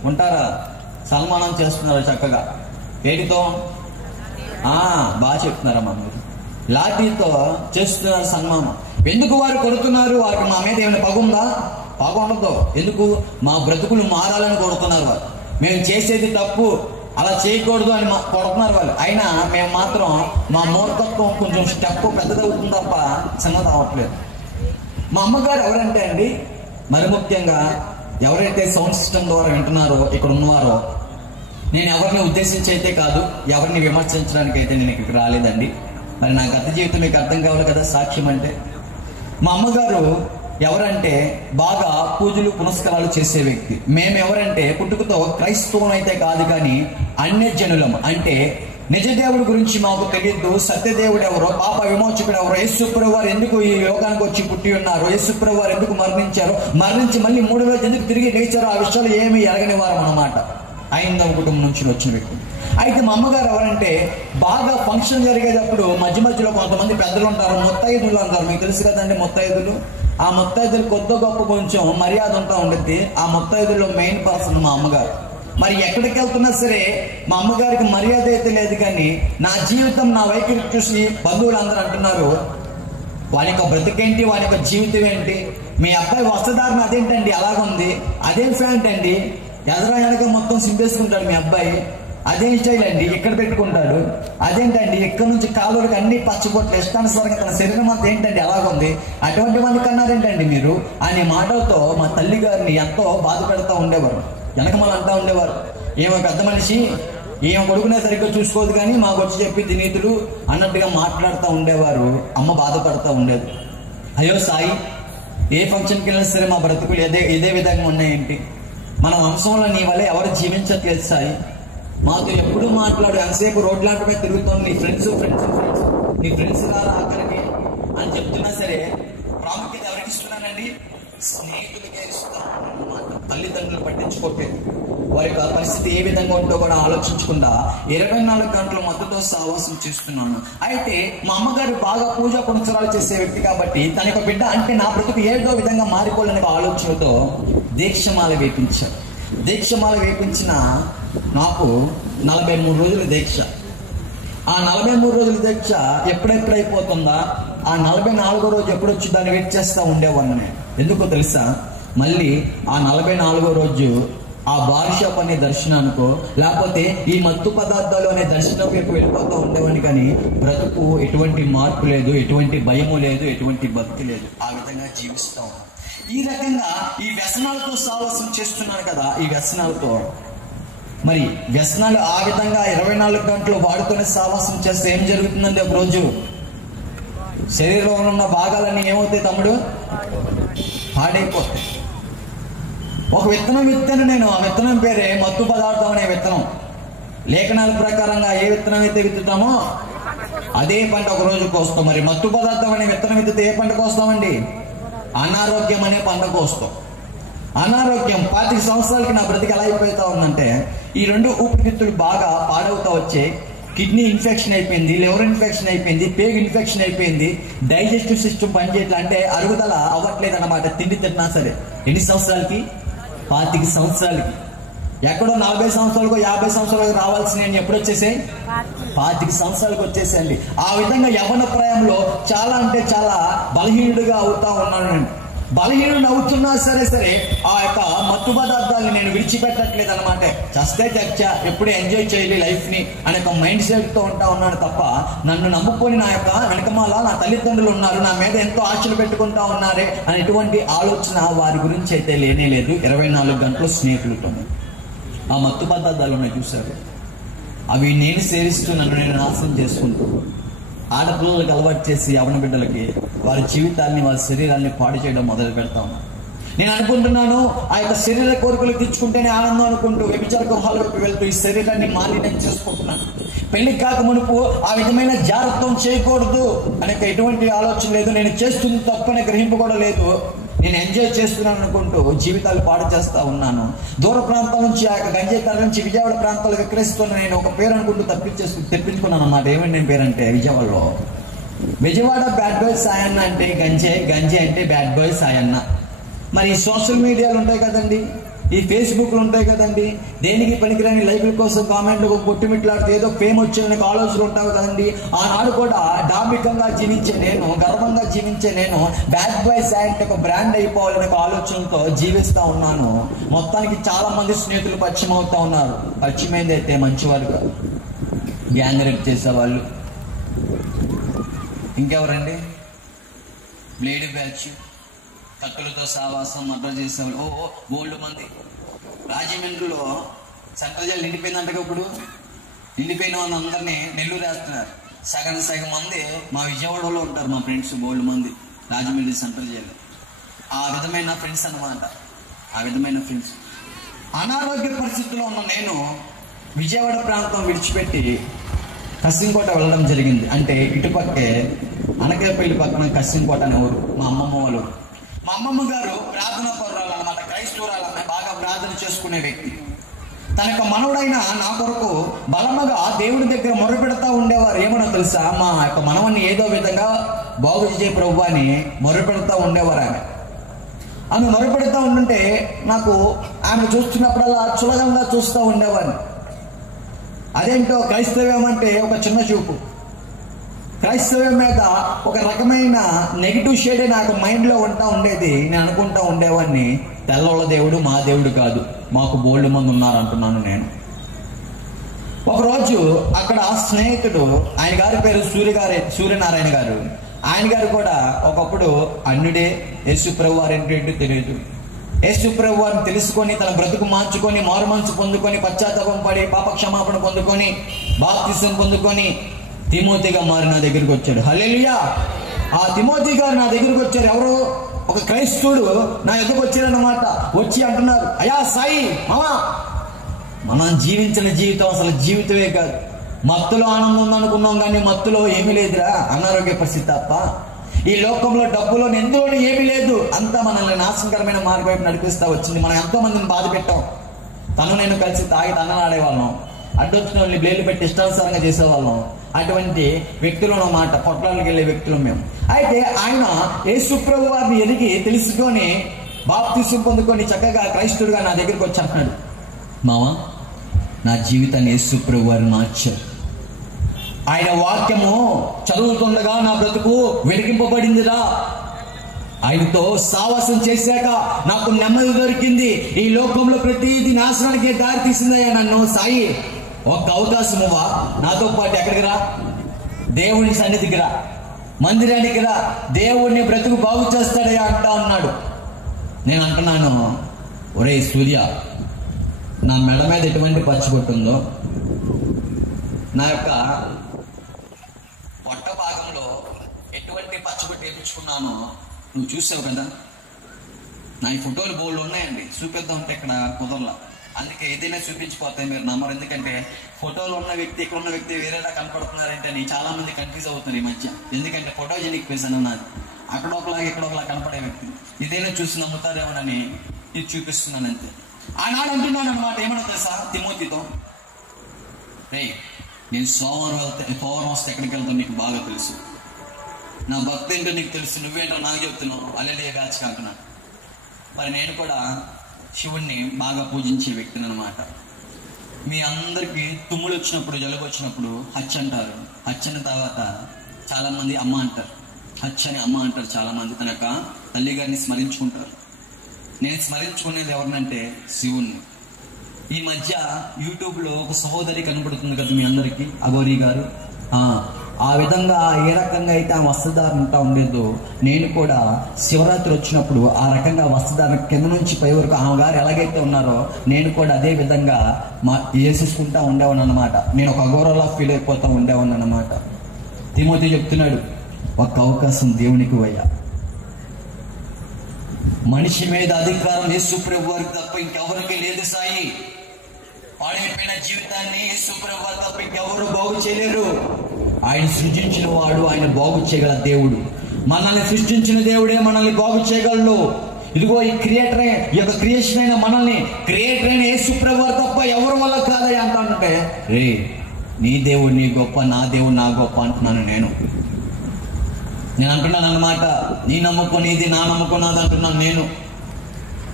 ఉంటారా? సన్మానం చేస్తున్నారు చక్కగా. వేటితో? బాగా చెప్తున్నారమ్మా మీరు. లాఠీతో చేస్తున్నారు సన్మానం. ఎందుకు వారు కొడుతున్నారు? వారికి మా మీద ఏమైనా పగుందా? పగ ఉండదు. ఎందుకు? మా బ్రతుకులు మారాలని కొడుతున్నారు వారు. మేము చేసేది తప్పు, అలా చేయకూడదు అని కొడుతున్నారు వాళ్ళు. అయినా మేము మాత్రం మా మూర్ఖత్వం కొంచెం స్టెప్ పెద్దదవుతుంది తప్ప చిన్నది అవ్వట్లేదు. మా అమ్మగారు ఎవరంటే అండి, మరి ముఖ్యంగా ఎవరైతే సౌండ్ సిస్టమ్ ద్వారా వింటున్నారో ఇక్కడ ఉన్నవారో, నేను ఎవరిని ఉద్దేశించి అయితే కాదు, ఎవరిని విమర్శించడానికి అయితే నేను ఇక్కడికి రాలేదండి. మరి నా గత జీవితం మీకు అర్థం కావాలి కదా సాక్ష్యం అంటే. మా అమ్మగారు ఎవరంటే బాగా పూజలు పునస్కారాలు చేసే వ్యక్తి. మేము ఎవరంటే పుట్టుకతో క్రైస్తవం అయితే కాదు, కానీ అన్యజనులం. అంటే నిజ దేవుడి గురించి మాకు తెలియదు. సత్యదేవుడు ఎవరో, పాప విమోచకుడు ఎవరో, యేసుప్రభువు వారు ఎందుకు ఈ లోకానికి వచ్చి పుట్టి ఉన్నారు, యేసుప్రభువు వారు ఎందుకు మరణించారు, మరణించి మళ్ళీ 3 రోజులు ఎందుకు తిరిగి లేచారో ఆ విషయాలు ఏమీ ఎరగని వారం అన్నమాట. ఐందవ కుటుంబం నుంచి వచ్చిన వ్యక్తి. అయితే మా అమ్మగారు ఎవరంటే బాగా ఫంక్షన్ జరిగేటప్పుడు మధ్య మధ్యలో కొంతమంది పెద్దలు ఉంటారు, ముత్తైదులు అంటారు. మీకు తెలుసు కదండి ముత్తైదులు. ఆ ముత్తైదులు కొద్ది గొప్ప కొంచెం మర్యాద ఉంటా ఉండేది. ఆ ముత్తైదుల్లో మెయిన్ పర్సన్ మా అమ్మగారు. మరి ఎక్కడికి వెళ్తున్నా సరే మా అమ్మగారికి మర్యాద అయితే లేదు, కానీ నా జీవితం నా వైఖరి చూసి బంధువులు అందరూ అంటున్నారు, వాని యొక్క బ్రతికేంటి, వాని యొక్క జీవితం ఏంటి, మీ అబ్బాయి వస్త్రధారణ అదేంటండి అలాగుంది, అదేం ఫ్యాంట్ అండి, ఎదరా వెనక మొత్తం సింపేసుకుంటాడు మీ అబ్బాయి, అదేం స్టైల్ అండి, ఇక్కడ పెట్టుకుంటాడు, అదేంటండి ఇక్కడ నుంచి కాలువలకు అన్ని పచ్చబొట్లు ఇష్టానుసారంగా తన శరీరం అంతా ఏంటండి అలాగుంది, అటువంటి మంది కన్నారేంటండి మీరు అనే మాటలతో మా తల్లి గారిని ఎంతో బాధ పెడతా ఉండేవారు. వెనకమలు అంటా ఉండేవారు, ఏమో పెద్ద మనిషి, ఈమె కొడుకునే సరిగ్గా చూసుకోదు కానీ మాకు వచ్చి చెప్పింది నీతులు అన్నట్టుగా మాట్లాడుతూ ఉండేవారు. అమ్మ బాధపడుతూ ఉండేది. అయ్యో సాయి, ఏ ఫంక్షన్కి వెళ్ళినా సరే మా బ్రతుకులు ఇదే విధంగా ఉన్నాయేంటి, మన వంశంలో నీ వల్ల ఎవరు జీవించట్లేదు సాయి, మాతో ఎప్పుడు మాట్లాడు, ఎంతసేపు రోడ్లాంటి మీద తిరుగుతాం, నీ ఫ్రెండ్స్ నీ ఫ్రెండ్స్ రారా ఆఖరికి అని చెప్తున్నా సరే ప్రాముఖ్యత ఎవరికి ఇస్తున్నానండి, స్నేహితులకే ఇస్తాను అన్నమాట. తల్లిదండ్రులు పట్టించుకోలేదు. వారి యొక్క పరిస్థితి ఏ విధంగా ఉందో కూడా ఆలోచించకుండా 24 గంటలు మత్తుతో సహవాసం చేస్తున్నాను. అయితే మా అమ్మగారు బాగా పూజా పునస్కారాలు చేసే వ్యక్తి కాబట్టి తన యొక్క బిడ్డ అంటే నా బ్రతుకు ఏదో విధంగా మారిపోవాలనే ఆలోచనతో దీక్షమాల వేపించారు. దీక్షమాల వేపించిన నాకు 43 రోజుల దీక్ష. ఆ 43 రోజుల దీక్ష ఎప్పుడైపోతుందా, ఆ 44వ రోజు ఎప్పుడొచ్చి దాన్ని వెయిట్ చేస్తూ ఉండేవాడిని నేను. ఎందుకో తెలుసా, మళ్ళీ ఆ 44వ రోజు ఆ బార్ షాప్ అనే దర్శనానికో లేకపోతే ఈ మత్తు పదార్థాలు అనే దర్శనం వైపు వెళ్ళిపోతూ ఉండేవాడిని. కానీ బ్రతుకు ఎటువంటి మార్పు లేదు, ఎటువంటి భయము లేదు, ఎటువంటి భక్తి లేదు. ఆ విధంగా జీవిస్తాం. ఈ రకంగా ఈ వ్యసనాలతో సావాసం చేస్తున్నాను కదా, ఈ వ్యసనాలతో మరి వ్యసనాలు ఆ విధంగా 24 గంటలు వాడుతూనే సావాసం చేస్తే ఏం జరుగుతుందండి? ఒక రోజు శరీరంలో ఉన్న భాగాలన్నీ ఏమవుతాయి తమ్ముడు? పాడైపోతాయి. ఒక విత్తనం విత్తాను నేను. ఆ విత్తనం పేరే మత్తు పదార్థం అనే విత్తనం. లేఖనాల ప్రకారంగా ఏ విత్తనం అయితే విత్తుతామో అదే పంట ఒక రోజు కోస్తాం. మరి మత్తు పదార్థం అనే విత్తనం విత్తితే ఏ పంట కోస్తామండి? అనారోగ్యం అనే పంట కోస్తాం. అనారోగ్యం 25 సంవత్సరాలకి నా బ్రతికి ఎలా అయిపోతా ఉందంటే, ఈ 2 ఊపిరితిత్తులు బాగా పాడవుతా వచ్చే, కిడ్నీ ఇన్ఫెక్షన్ అయిపోయింది, లివర్ ఇన్ఫెక్షన్ అయిపోయింది, పేగు ఇన్ఫెక్షన్ అయిపోయింది, డైజెస్టివ్ సిస్టమ్ పనిచేయట్లా, అంటే అరుగుదల అవ్వట్లేదు అన్నమాట. తిండి తిన్నా సరే. ఎన్ని సంవత్సరాలకి? 25 సంవత్సరాలకి. ఎక్కడో 40 సంవత్సరాలకు 50 సంవత్సరాలకు రావాల్సి నేను ఎప్పుడు వచ్చేసాయి? 25 సంవత్సరాలకు వచ్చేసేయండి. ఆ విధంగా యవ్వన ప్రాయంలో చాలా అంటే చాలా బలహీనుడిగా అవుతా ఉన్నాను నేను. బలహీనుడు అవుతున్నా సరే ఆ యొక్క మత్తు పదార్థాలను నేను విడిచిపెట్టట్లేదు అనమాట. చస్తే చచ్చా, ఎప్పుడు ఎంజాయ్ చేయాలి లైఫ్ ని అనే ఒక మైండ్ సెట్ తో ఉంటా ఉన్నాను తప్ప, నన్ను నమ్ముకొని నా యొక్క వెనకమాల నా తల్లిదండ్రులు ఉన్నారు, నా మీద ఎంతో ఆశలు పెట్టుకుంటా ఉన్నారే అనేటువంటి ఆలోచన వారి గురించి అయితే లేనే లేదు. 24 గంటలు స్నేహితులతో ఆ మత్తు పదార్థాలు ఉన్నాయి చూశారు, అవి నేను సేవిస్తూ నన్ను నేను నాశనం చేసుకుంటూ ఆడపిల్లలకు అలవాటు చేసి యవ్వన బిడ్డలకి వారి జీవితాన్ని, వారి శరీరాన్ని పాడు చేయడం మొదలు పెడతాము. నేను అనుకుంటున్నాను ఆ యొక్క శరీర కోరికలు తెచ్చుకుంటేనే ఆనందం అనుకుంటూ వ్యభిచార గృహాల వైపు వెళ్తూ ఈ శరీరాన్ని మాలిన్యం చేసుకుంటున్నాను. పెళ్లి కాక మునుపు ఆ విధమైన జాగ్రత్తం చేయకూడదు అనే ఎటువంటి ఆలోచన లేదు. నేను చేస్తుంది తప్పనే గ్రహింపు కూడా లేదు. నేను ఎంజాయ్ చేస్తున్నాను అనుకుంటూ జీవితాలు పాడు చేస్తా ఉన్నాను. దూర ప్రాంతాల నుంచి ఆ యొక్క గంజాయి నుంచి విజయవాడ ప్రాంతాలకు విక్రయిస్తున్న నేను ఒక పేరు అనుకుంటూ తెప్పించుకున్నాను అన్నమాట. ఏమండి నేను పేరంటే విజయవాడలో విజయవాడ బ్యాడ్ బాయ్ సాయన్న అంటే గంజాయి, గంజాయి అంటే బ్యాడ్ బాయ్ సాయన్న. మరి సోషల్ మీడియాలు ఉంటాయి కదండి, ఈ ఫేస్బుక్లు ఉంటాయి కదండి, దేనికి పనికిరాని లైకుల కోసం కామెంట్లు కొట్టుమిట్లాడితే ఏదో ఫేమ్ వచ్చే ఆలోచనలు ఉంటావు కదండి. ఆనాడు కూడా డాంబికంగా జీవించే నేను, గర్వంగా జీవించే నేను బ్యాడ్ బాయ్స్ అంటే ఒక బ్రాండ్ అయిపోవాలనే ఒక ఆలోచనతో జీవిస్తా ఉన్నాను. మొత్తానికి చాలా మంది స్నేహితులు పరిచయం అవుతా ఉన్నారు. పరిచయమైంది అయితే మంచివారు కాదు, గ్యాంగ్ రేప్ చేసేవాళ్ళు. ఇంకెవరండి? బ్లేడ్ బ్యాచ్, కత్తులతో సావాసం, మర్డర్ చేసేవాళ్ళు. గోల్డ్ మంది. రాజమండ్రిలో సెంట్రల్ జైలు నిండిపోయిందంటే ఇప్పుడు నిండిపోయిన వాళ్ళందరినీ నెల్లూరు వేస్తున్నారు. సగం మంది మా విజయవాడలో ఉంటారు, మా ఫ్రెండ్స్ గోల్డ్ మంది రాజమండ్రి సెంట్రల్ జైలు. ఆ విధమైన ఫ్రెండ్స్ అన్నమాట, ఆ విధమైన ఫ్రెండ్స్. అనారోగ్య పరిస్థితుల్లో ఉన్న నేను విజయవాడ ప్రాంతం విడిచిపెట్టి కసింకోట వెళ్ళడం జరిగింది. అంటే ఇటుపక్కే అనకాపల్లి పక్కన కసింకోట అనే ఊరు, మా అమ్మమ్మ వాళ్ళు. మా అమ్మమ్మ గారు ప్రార్థన పరురాలు అన్నమాట, క్రైస్తవురాలన్న, బాగా ప్రార్థన చేసుకునే వ్యక్తి. తన యొక్క మనవుడైన నా కొరకు బలముగా దేవుడి దగ్గర మొరపెడతా ఉండేవారు. ఏమన్నా తెలుసా, మా యొక్క మనవన్ని ఏదో విధంగా బాగు చేసే ప్రభు అని మొరపెడతా ఉండేవారు. ఆమె మొరపెడతా ఉంటుంటే నాకు ఆమె చూస్తున్నప్పుడల్లా చులకంగా చూస్తూ ఉండేవాడిని. అదేంటో క్రైస్తవ్యం అంటే ఒక చిన్న చూపు. క్రైస్తవ్యం మీద ఒక రకమైన నెగిటివ్ షేడే నాకు మైండ్లో ఉంటా ఉండేది. నేను అనుకుంటా ఉండేవాడిని, తెల్లవాళ్ళ దేవుడు మా దేవుడు కాదు, మాకు బోల్డ్ మంది ఉన్నారు అంటున్నాను నేను. ఒకరోజు అక్కడ స్నేహితుడు, ఆయన గారి పేరు సూర్యనారాయణ గారు. ఆయన గారు కూడా ఒకప్పుడు అన్యుడే, యేసు ప్రభు వారు ఏంటంటే తెలియదు. యేసు ప్రభు వారిని తెలుసుకొని తన బ్రతుకు మార్చుకొని మారు మనసు పొందుకొని పశ్చాత్తాపం పడి పాప క్షమాపణ పొందుకొని బాప్తిసం పొందుకొని తిమోతిగా మారి నా దగ్గరికి వచ్చాడు. హల్లెలూయా. ఆ తిమోతి గారు నా దగ్గరికి వచ్చారు. ఎవరు? ఒక క్రైస్తవుడు నా ఎదురుకు వచ్చారన్నమాట. వచ్చి అంటున్నారు, అయ్యా సాయి మామా, మనం జీవించిన జీవితం అసలు జీవితమే కాదు. మత్తులో ఆనందం ఉందనుకున్నాం కానీ మత్తులో ఏమీ లేదురా, అనారోగ్య పరిస్థితి తప్ప. ఈ లోకంలో డబ్బులో ఎందులోనూ ఏమీ లేదు, అంతా మనల్ని నాశనకరమైన మార్గం వైపు నడిపిస్తా వచ్చింది. మనం ఎంతో మందిని బాధ పెట్టాం. తను నేను కలిసి తాగి తన్నలాడేవాళ్ళం, అడ్డొచ్చిన వాళ్ళని బ్లేడ్లు పెట్టి ఇష్టానుసారంగా చేసేవాళ్ళం. అటువంటి వ్యక్తులు అన్నమాట, పొట్లాలకు వెళ్ళే వ్యక్తులు మేము. అయితే ఆయన యేసు ప్రభు వారిని ఎదిగి తెలుసుకొని బాప్తిసం పొందుకొని చక్కగా క్రైస్తవుడిగా నా దగ్గరికి వచ్చి అంటున్నాడు, మావా నా జీవితాన్ని యేసు ప్రభు వారు మార్చారు. ఆయన వాక్యము చదువుతుండగా నా బ్రతుకు వెలిగింపబడిందిరా. ఆయనతో సావాసం చేశాక నాకు నెమ్మది దొరికింది. ఈ లోకంలో ప్రతిదీ నాశనానికి దారి తీసిందయ్యా నన్ను. సాయి ఒక్క అవకాశం ఇవ్వా, నాతో పాటు ఎక్కడికి రా, దేవుని సన్నిధికి రా, మందిరానికి రా, దేవుడిని బ్రతుకు బాగు చేస్తాడయ్యా అంటా ఉన్నాడు. నేను అంటున్నాను, ఒరే సూర్య, నా మెడ మీద ఎటువంటి పచ్చిబొట్టుందో, నా యొక్క పొట్ట భాగంలో ఎటువంటి పచ్చబొట్టు వేయించుకున్నానో నువ్వు చూసావు కదా. నా ఈ ఫోటోలు బోల్డ్ ఉన్నాయండి, చూపిద్దాం అంటే ఇక్కడ కుదరలా. అందుకే ఏదైనా చూపించిపోతాయి, మీరు నమ్మరు. ఎందుకంటే ఫోటోలో ఉన్న వ్యక్తి ఇక్కడ ఉన్న వ్యక్తి వేరేలా కనపడుతున్నారంటే అని చాలా మంది కన్ఫ్యూజ్ అవుతున్నారు ఈ మధ్య. ఎందుకంటే ఫోటోజెనిక్ ఫేస్ అని ఉన్నది, అక్కడ ఒకలాగా ఇక్కడ ఒకలా కనపడే వ్యక్తి. ఇదేనా చూసి నమ్ముతారేమోనని ఇది చూపిస్తున్నాను అంతే. ఆనాడు అంటున్నాను అనమాట, ఏమన్నా తెలుసా తిమోతితో, రే నేను సోమవారం వస్తే ఎక్కడికి వెళ్తాను నీకు బాగా తెలుసు, నా భక్తి ఏంటో నీకు తెలుసు, నువ్వేంటో నాకు చెప్తున్నావు, అల్లెడే బ్యాచ్ కాకున్నాను. మరి నేను కూడా శివుణ్ణి బాగా పూజించే వ్యక్తిని అనమాట. మీ అందరికీ తుమ్ములు వచ్చినప్పుడు, జలుబు వచ్చినప్పుడు హచ్చ అంటారు. హచ్చని తర్వాత చాలా మంది అమ్మ అంటారు, హచ్చని అమ్మ అంటారు. చాలా మంది తన యొక్క తల్లి గారిని స్మరించుకుంటారు. నేను స్మరించుకునేది ఎవరినంటే శివుణ్ణి. ఈ మధ్య యూట్యూబ్ లో ఒక సహోదరి కనబడుతుంది కదా మీ అందరికీ, అఘోరి గారు. ఆ విధంగా ఏ రకంగా అయితే ఆ వస్త్రధారణ ఉంటా ఉండేదో, నేను కూడా శివరాత్రి వచ్చినప్పుడు ఆ రకంగా వస్త్రధారణ కింద నుంచి పై వరకు ఆమె గారు ఎలాగైతే ఉన్నారో నేను కూడా అదే విధంగా వేసేసుకుంటా ఉండేవాను అనమాట. నేను ఒక అఘోరలా ఫీల్ అయిపోతా ఉండేవాను అనమాట. తిమోతి చెప్తున్నాడు, ఒక్క అవకాశం దేవునికి వయ్యా. మనిషి మీద అధికారం యేసు ప్రభు వారికి తప్ప ఇంకెవరికి లేదు సాయి. పాడైపోయిన జీవితాన్ని యేసు ప్రభు వారు తప్ప ఇంకెవరు బాగు చేయలేరు. ఆయన సృజించిన వాడు, ఆయన బాగు చేయగల దేవుడు. మనల్ని సృష్టించిన దేవుడే మనల్ని బాగు చేయగలడు. ఇదిగో ఈ క్రియేటర్, ఈ యొక్క క్రియేషన్ అయిన మనల్ని క్రియేటర్ అయిన యేసు ప్రభు వారు తప్ప ఎవరి వల్ల కాదయ్యా అంటుంటే, రే నీ దేవుడు నీ గొప్ప, నా దేవుడు నా గొప్ప అంటున్నాను నేను అంటున్నాను అనమాట. నీ నమ్మకం నీది, నా నమ్మకం నాది అంటున్నాను నేను.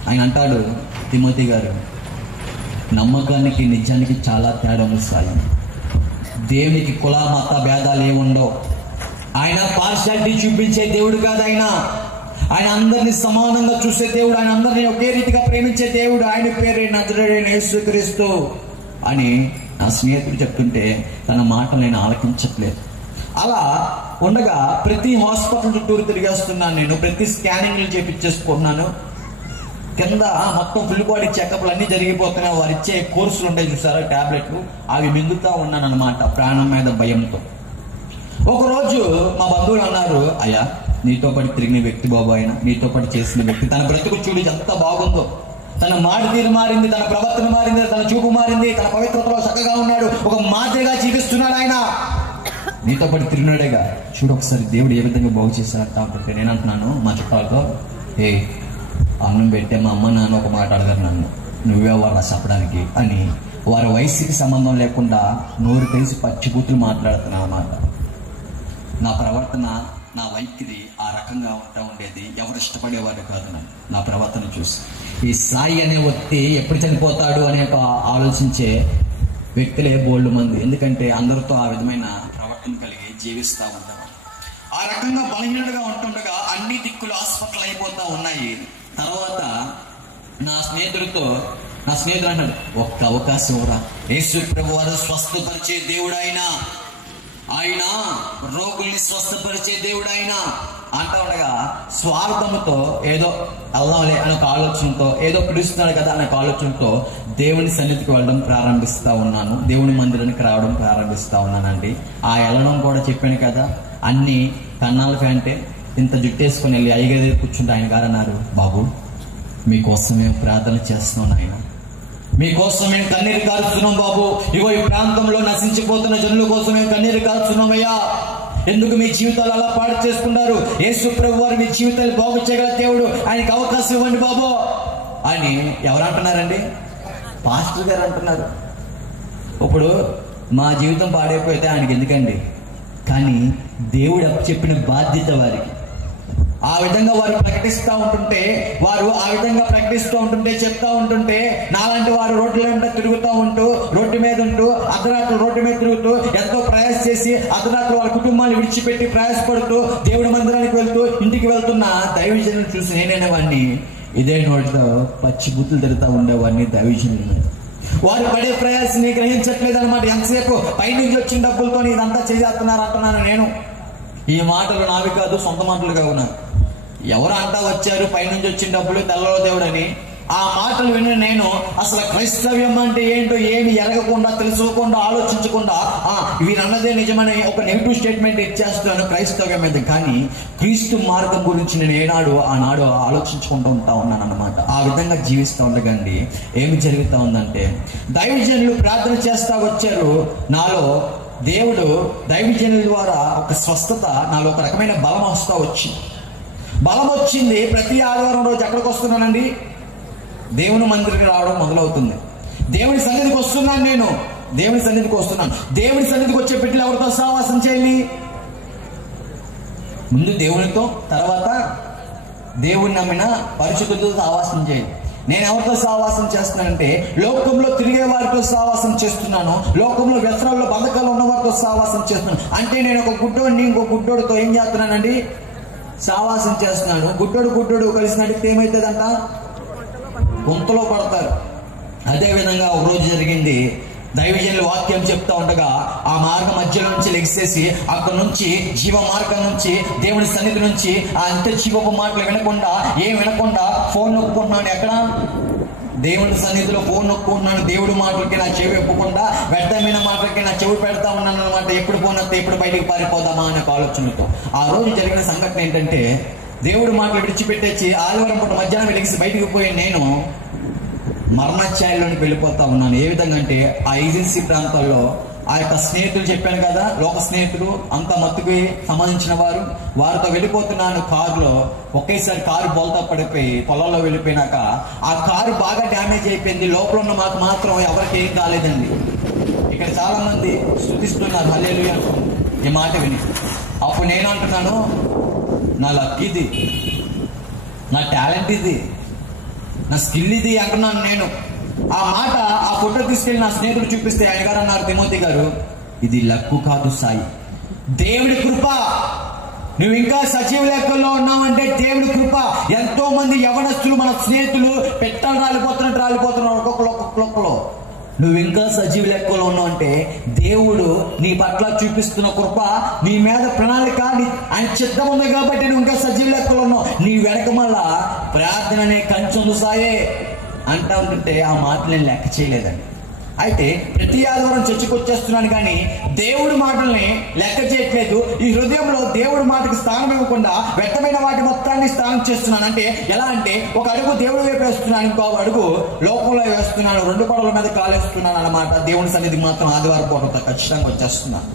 ఆయన అంటాడు, తిమోతి గారు, నమ్మకానికి నిజానికి చాలా తేడా వస్తాయి. దేవునికి కుల మత భేదాలు ఏముండవు. ఆయన పార్షాలిటీ చూపించే దేవుడు కాదు. ఆయన అందరినీ సమానంగా చూసే దేవుడు. ఆయన అందరినీ ఒకే రీతిగా ప్రేమించే దేవుడు. ఆయన పేరే నజరేయుడైన యేసుక్రీస్తు అని నా స్నేహితుడు చెప్తుంటే తన మాట నేను ఆలకించట్లేదు. అలా ఉండగా ప్రతి హాస్పిటల్ చుట్టూరు తిరిగేస్తున్నాను నేను, ప్రతి స్కానింగ్లు చేపించేసుకున్నాను. కింద మొత్తం ఫుల్ బాడీ చెకప్లు అన్ని జరిగిపోతున్నాయి. వారు ఇచ్చే కోర్సులు ఉంటాయి చూసారా, టాబ్లెట్లు, అవి మింగుతా ఉన్నాను అనమాట ప్రాణం మీద భయంతో. ఒకరోజు మా బంధువులు అన్నారు, అయ్యా నీతో పాటు తిరిగిన వ్యక్తి బాబు, ఆయన నీతో పాటు చేసిన వ్యక్తి, తన బ్రతుకు చూడు ఎంత బాగుందో, తన మాట తీరు మారింది, తన ప్రవర్తన మారింది, తన చూపు మారింది, తన పవిత్రతలో చక్కగా ఉన్నాడు, ఒక మాదిరిగా జీవిస్తున్నాడు ఆయన, నీతో పాటు తిరిగినాడేగా, చూడు ఒకసారి దేవుడు ఏ విధంగా బాగు చేశాడంట అంటే నేను అంటున్నాను మా చుట్టాలతో, అన్నం పెట్టే మా అమ్మ నాన్న ఒక మాట అడగారు నన్ను, నువ్వే వాళ్ళ చెప్పడానికి అని. వారి వయసుకి సంబంధం లేకుండా నోరు తెలిసి పచ్చిబూతులు మాట్లాడుతున్నా అన్నమాట. నా ప్రవర్తన, నా వైఖరి ఆ రకంగా ఉండేది. ఎవరు ఇష్టపడేవారు కాదు నా ప్రవర్తన చూసి. ఈ సాయి అనే వ్యక్తి ఎప్పుడు చనిపోతాడు అనే ఆలోచించే వ్యక్తులే బోల్డ్ మంది. ఎందుకంటే అందరితో ఆ విధమైన ప్రవర్తన కలిగి జీవిస్తూ ఉండేవారు. ఆ రకంగా బలహీనుడుగా ఉంటుండగా అన్ని దిక్కులు హాస్పిటల్ అయిపోతా ఉన్నాయి. తర్వాత నా స్నేహితుడు అన్నాడు, ఒక్క అవకాశం రా, యేసు ప్రభు వారు స్వస్థపరిచే దేవుడు ఆయన రోగుల్ని స్వస్థపరిచే దేవుడు ఆయన అంటా ఉండగా స్వార్థంతో ఏదో అల్లాలే అనే ఒక ఆలోచనతో, ఏదో పిలుస్తున్నాడు కదా అనే ఆలోచనతో దేవుని సన్నిధికి వెళ్ళడం ప్రారంభిస్తా ఉన్నాను. దేవుని మందిరానికి రావడం ప్రారంభిస్తా ఉన్నానండి. ఆ వెళ్ళడం కూడా చెప్పాను కదా, అన్ని కన్నాల ఫ్యాంటే ఇంత జుట్టేసుకుని వెళ్ళి అయ్యగారి దగ్గర కూర్చుంటే ఆయన గారు అన్నారు, బాబు మీకోసం మేము ప్రార్థన చేస్తున్నాం, ఆయన మీకోసం మేము కన్నీరు కారుస్తున్నాం బాబు, ఇగో ఈ ప్రాంతంలో నశించిపోతున్న జనుల కోసం మేము కన్నీరు కారుస్తున్నామయ్యా, ఎందుకు మీ జీవితాలు అలా పాడు చేసుకున్నారు? యేసు ప్రభు వారు మీ జీవితాలు బాగు చేయగల దేవుడు, ఆయనకి అవకాశం ఇవ్వండి బాబు అని ఎవరు అంటున్నారండి? పాస్టర్ గారు అంటున్నారు. ఇప్పుడు మా జీవితం పాడైపోతే ఆయనకి ఎందుకండి? కానీ దేవుడు చెప్పిన బాధ్యత వారికి. ఆ విధంగా వారు ప్రకటిస్తూ ఉంటుంటే, చెప్తా ఉంటుంటే, నాలాంటి వారు రోడ్ల వెంట తిరుగుతూ ఉంటూ, రోడ్డు మీద ఉంటూ, అర్ధరాత్రులు రోడ్డు మీద తిరుగుతూ, ఎంతో ప్రయాస చేసి అర్ధరాత్రులు వాళ్ళ కుటుంబాన్ని విడిచిపెట్టి ప్రయాసపడుతూ దేవుడి మందిరానికి వెళ్తూ ఇంటికి వెళ్తున్న దైవజనులు చూసి నేననేవాడిని ఇదే నోటితో పచ్చి బుద్ధులు తిరుగుతూ ఉండేవాడిని దైవజనులు. వారు పడే ప్రయాసాన్ని గ్రహించట్లేదు అనమాట. ఎంతసేపు పైనుంచి వచ్చిన డబ్బులతో ఇదంతా చేసేస్తున్నారు అంటున్నాను నేను. ఈ మాటలు నావి కాదు, సొంత మాటలు కావు. ఎవరు అంటా వచ్చారు పైనుంచి వచ్చిన డబ్బులు తెల్లవ దేవుడని? ఆ మాటలు విని నేను అసలు క్రైస్తవ్యం అంటే ఏంటో ఏమి ఎరగకుండా, తెలుసుకోకుండా, ఆలోచించకుండా వీరన్నదే నిజమని ఒక నెగిటివ్ స్టేట్మెంట్ ఇచ్చేస్తున్నాను క్రైస్తవ్యం మీద. కానీ క్రీస్తు మార్గం గురించి నేను ఆనాడు ఆలోచించుకుంటూ ఉంటా ఉన్నాను అనమాట. ఆ విధంగా జీవిస్తూ ఉండగండి ఏమి జరుగుతూ ఉందంటే, దైవజనులు ప్రార్థన చేస్తా వచ్చారు. నాలో దేవుడు దైవజనుల ద్వారా ఒక స్వస్థత, నాలో ఒక రకమైన బలం బలం వచ్చింది. ప్రతి ఆదివారం రోజు ఎక్కడికి వస్తున్నానండి? దేవుని మందిరికి రావడం మొదలవుతుంది. దేవుని సన్నిధికి వస్తున్నాను నేను. దేవుని సన్నిధికి వచ్చే బిడ్డలు ఎవరితో సహవాసం చేయాలి? ముందు దేవునితో, తర్వాత దేవుని నమ్మిన పరిశుద్ధులతో సహవాసం చేయాలి. నేను ఎవరితో సహవాసం చేస్తున్నానంటే, లోకంలో తిరిగే వారితో సహవాసం చేస్తున్నాను. లోకంలో వ్యసనాల్లో బంధకాలు ఉన్న వారితో సహవాసం చేస్తున్నాను. అంటే నేను ఒక గుడ్డోడిని ఇంకో గుడ్డోడితో ఏం చేస్తున్నానండి? సహవాసం చేస్తున్నాను. గుడ్డోడు కలిసి నడిపితే ఏమవుతుందంట? గుంతలో పడతారు. అదేవిధంగా ఒక రోజు జరిగింది. దైవజనుల వాక్యం చెప్తా ఉండగా ఆ మార్గం మధ్యలో నుంచి లెగిసేసి అక్కడ నుంచి జీవ మార్గం నుంచి దేవుని సన్నిధి నుంచి ఆ అంత్య జీవపు మాటలు వినకుండా ఫోన్ నొక్కుంటున్నాను. ఎక్కడ? దేవుని సన్నిధిలో ఫోన్ నొక్కుంటున్నాను. దేవుడి మాటలకి నా చెవి ఎప్పకుండా, వ్యర్థమైన మాటలకి నా చెవి పెడతా ఉన్నాను అనమాట. ఎప్పుడు ఫోన్ వస్తే ఎప్పుడు బయటికి పారిపోదామా అనే ఆలోచనతో. ఆ రోజు జరిగిన సంఘటన ఏంటంటే, దేవుడి మాటలు విడిచిపెట్టేసి ఆదివారం పూట మధ్యాహ్నం వెలిగిసి బయటికి పోయి నేను మరణఛాయలోనికి వెళ్ళిపోతా ఉన్నాను. ఏ విధంగా అంటే, ఆ ఏజెన్సీ ప్రాంతాల్లో ఆ యొక్క స్నేహితులు చెప్పాను కదా, లోక స్నేహితులు అంతా మత్తుకి సంబంధించిన వారితో వెళ్ళిపోతున్నాను కారులో. ఒకేసారి కారు బోల్తా పడిపోయి పొలంలో వెళ్ళిపోయినాక ఆ కారు బాగా డ్యామేజ్ అయిపోయింది. లోపల ఉన్న మాకు మాత్రం ఎవరికి ఏం కాలేదండి. ఇక్కడ చాలా మంది స్తుతిస్తున్నారు హల్లెలూయా ఈ మాట విని. అప్పుడు నేను అంటున్నాను, నా లక్ ఇది, నా టాలెంట్ ఇది, నా స్కిల్ ఇది అంటున్నాను నేను. ఆ మాట, ఆ ఫోటో తీసుకెళ్లి నా స్నేహితుడు చూపిస్తే ఆయన గారు అన్నారు, తిమోతి గారు, ఇది లక్కు కాదు సాయి, దేవుడి కృప. నువ్వు ఇంకా సజీవ లెక్కల్లో ఉన్నావంటే దేవుడి కృప. ఎంతో మంది యవనస్తులు మన స్నేహితులు పెట్టలు రాలిపోతున్నారు ఒక్కొక్కలో. నువ్వు ఇంకా సజీవ లెక్కలో ఉన్నావు అంటే దేవుడు నీ పట్ల చూపిస్తున్న కృప, నీ మీద ప్రణాళిక ఆయన చిత్తం ఉంది కాబట్టి నువ్వు ఇంకా సజీవ లెక్కలో ఉన్నావు. నీ వెనక మళ్ళా ప్రార్థన అనే కంచె సాయే అంటా ఉంటుంటే ఆ మాటలు నేను లెక్క చేయలేదండి. అయితే ప్రతి ఆదివారం చర్చకు వచ్చేస్తున్నాను కానీ దేవుడి మాటల్ని లెక్క చేయట్లేదు. ఈ హృదయంలో దేవుడి మాటకి స్థానం ఇవ్వకుండా వ్యర్థమైన వాటి మొత్తాన్ని స్థానం చేస్తున్నాను. అంటే ఎలా అంటే, ఒక అడుగు దేవుడి వైపు వేస్తున్నాను, ఇంకో అడుగు లోకంలో వేస్తున్నాను, రెండు పడవల మీద కాలేస్తున్నాను అన్నమాట. దేవుని సన్నిధికి మాత్రం ఆదివారం పూట ఖచ్చితంగా వచ్చేస్తున్నాను,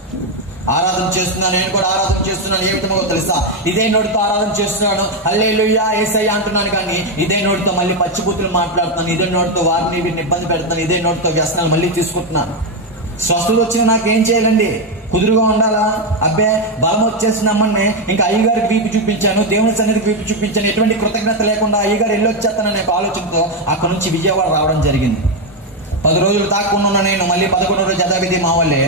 ఆరాధన చేస్తున్నాను. నేను కూడా ఆరాధన చేస్తున్నాను. ఏ విధంగా తెలుసా? ఇదే నోటితో ఆరాధన చేస్తున్నాను, హల్లెలూయా యేసయ్యా అంటున్నాను. కానీ ఇదే నోటితో మళ్ళీ పచ్చిబూతులు మాట్లాడుతున్నాను, ఇదే నోటితో వారిని వీరిని ఇబ్బంది పెడుతున్నాను, ఇదే నోటితో వ్యసనాలు మళ్ళీ తీసుకుంటున్నాను. స్వస్థలు వచ్చినా నాకు ఏం చేయాలండి? కుదురుగా ఉండాలా? అబ్బే బలం వచ్చేసినమ్మని ఇంకా అయ్యగారికి వీపు చూపించాను, దేవుని సన్నిధికి వీపు చూపించాను, ఎటువంటి కృతజ్ఞత లేకుండా అయ్యగారు వెళ్ళి వచ్చేస్తాననే ఆలోచనతో అక్కడ నుంచి విజయవాడ రావడం జరిగింది. 10 రోజులు తాక్కున్నా నేను. మళ్ళీ 11 రోజు యథావిధి మా వాళ్ళే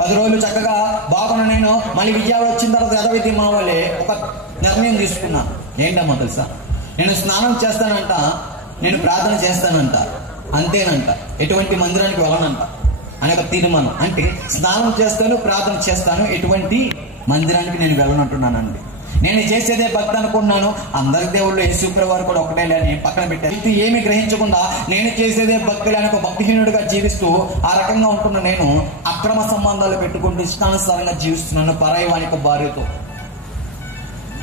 10 రోజులు చక్కగా బాగున్నా నేను. మళ్ళీ విజయవాడ వచ్చిన తర్వాత యథావిధి మా వాళ్ళే ఒక నిర్ణయం తీసుకున్నా. ఏంటమ్మా తెలుసా? నేను స్నానం చేస్తానంట, నేను ప్రార్థన చేస్తానంట, అంతేనంట, ఎటువంటి మందిరానికి వెళ్ళనంట అనే ఒక తీర్మానం. అంటే స్నానం చేస్తాను, ప్రార్థన చేస్తాను, ఎటువంటి మందిరానికి నేను వెళ్ళనంటున్నానండి. నేను చేసేదే భక్తి అనుకున్నాను. అందరి దేవుళ్ళు యేసుప్రభు వారు కూడా ఒకటే లేని పక్కన పెట్టారు. ఇది ఏమి గ్రహించకుండా నేను చేసేదే భక్తి లేని ఒక భక్తిహీనుడిగా జీవిస్తూ ఆ రకంగా ఉంటున్న నేను అక్రమ సంబంధాలు పెట్టుకుంటూ ఇష్టానుసారంగా జీవిస్తున్నాను పరాయి వానికి భార్యతో.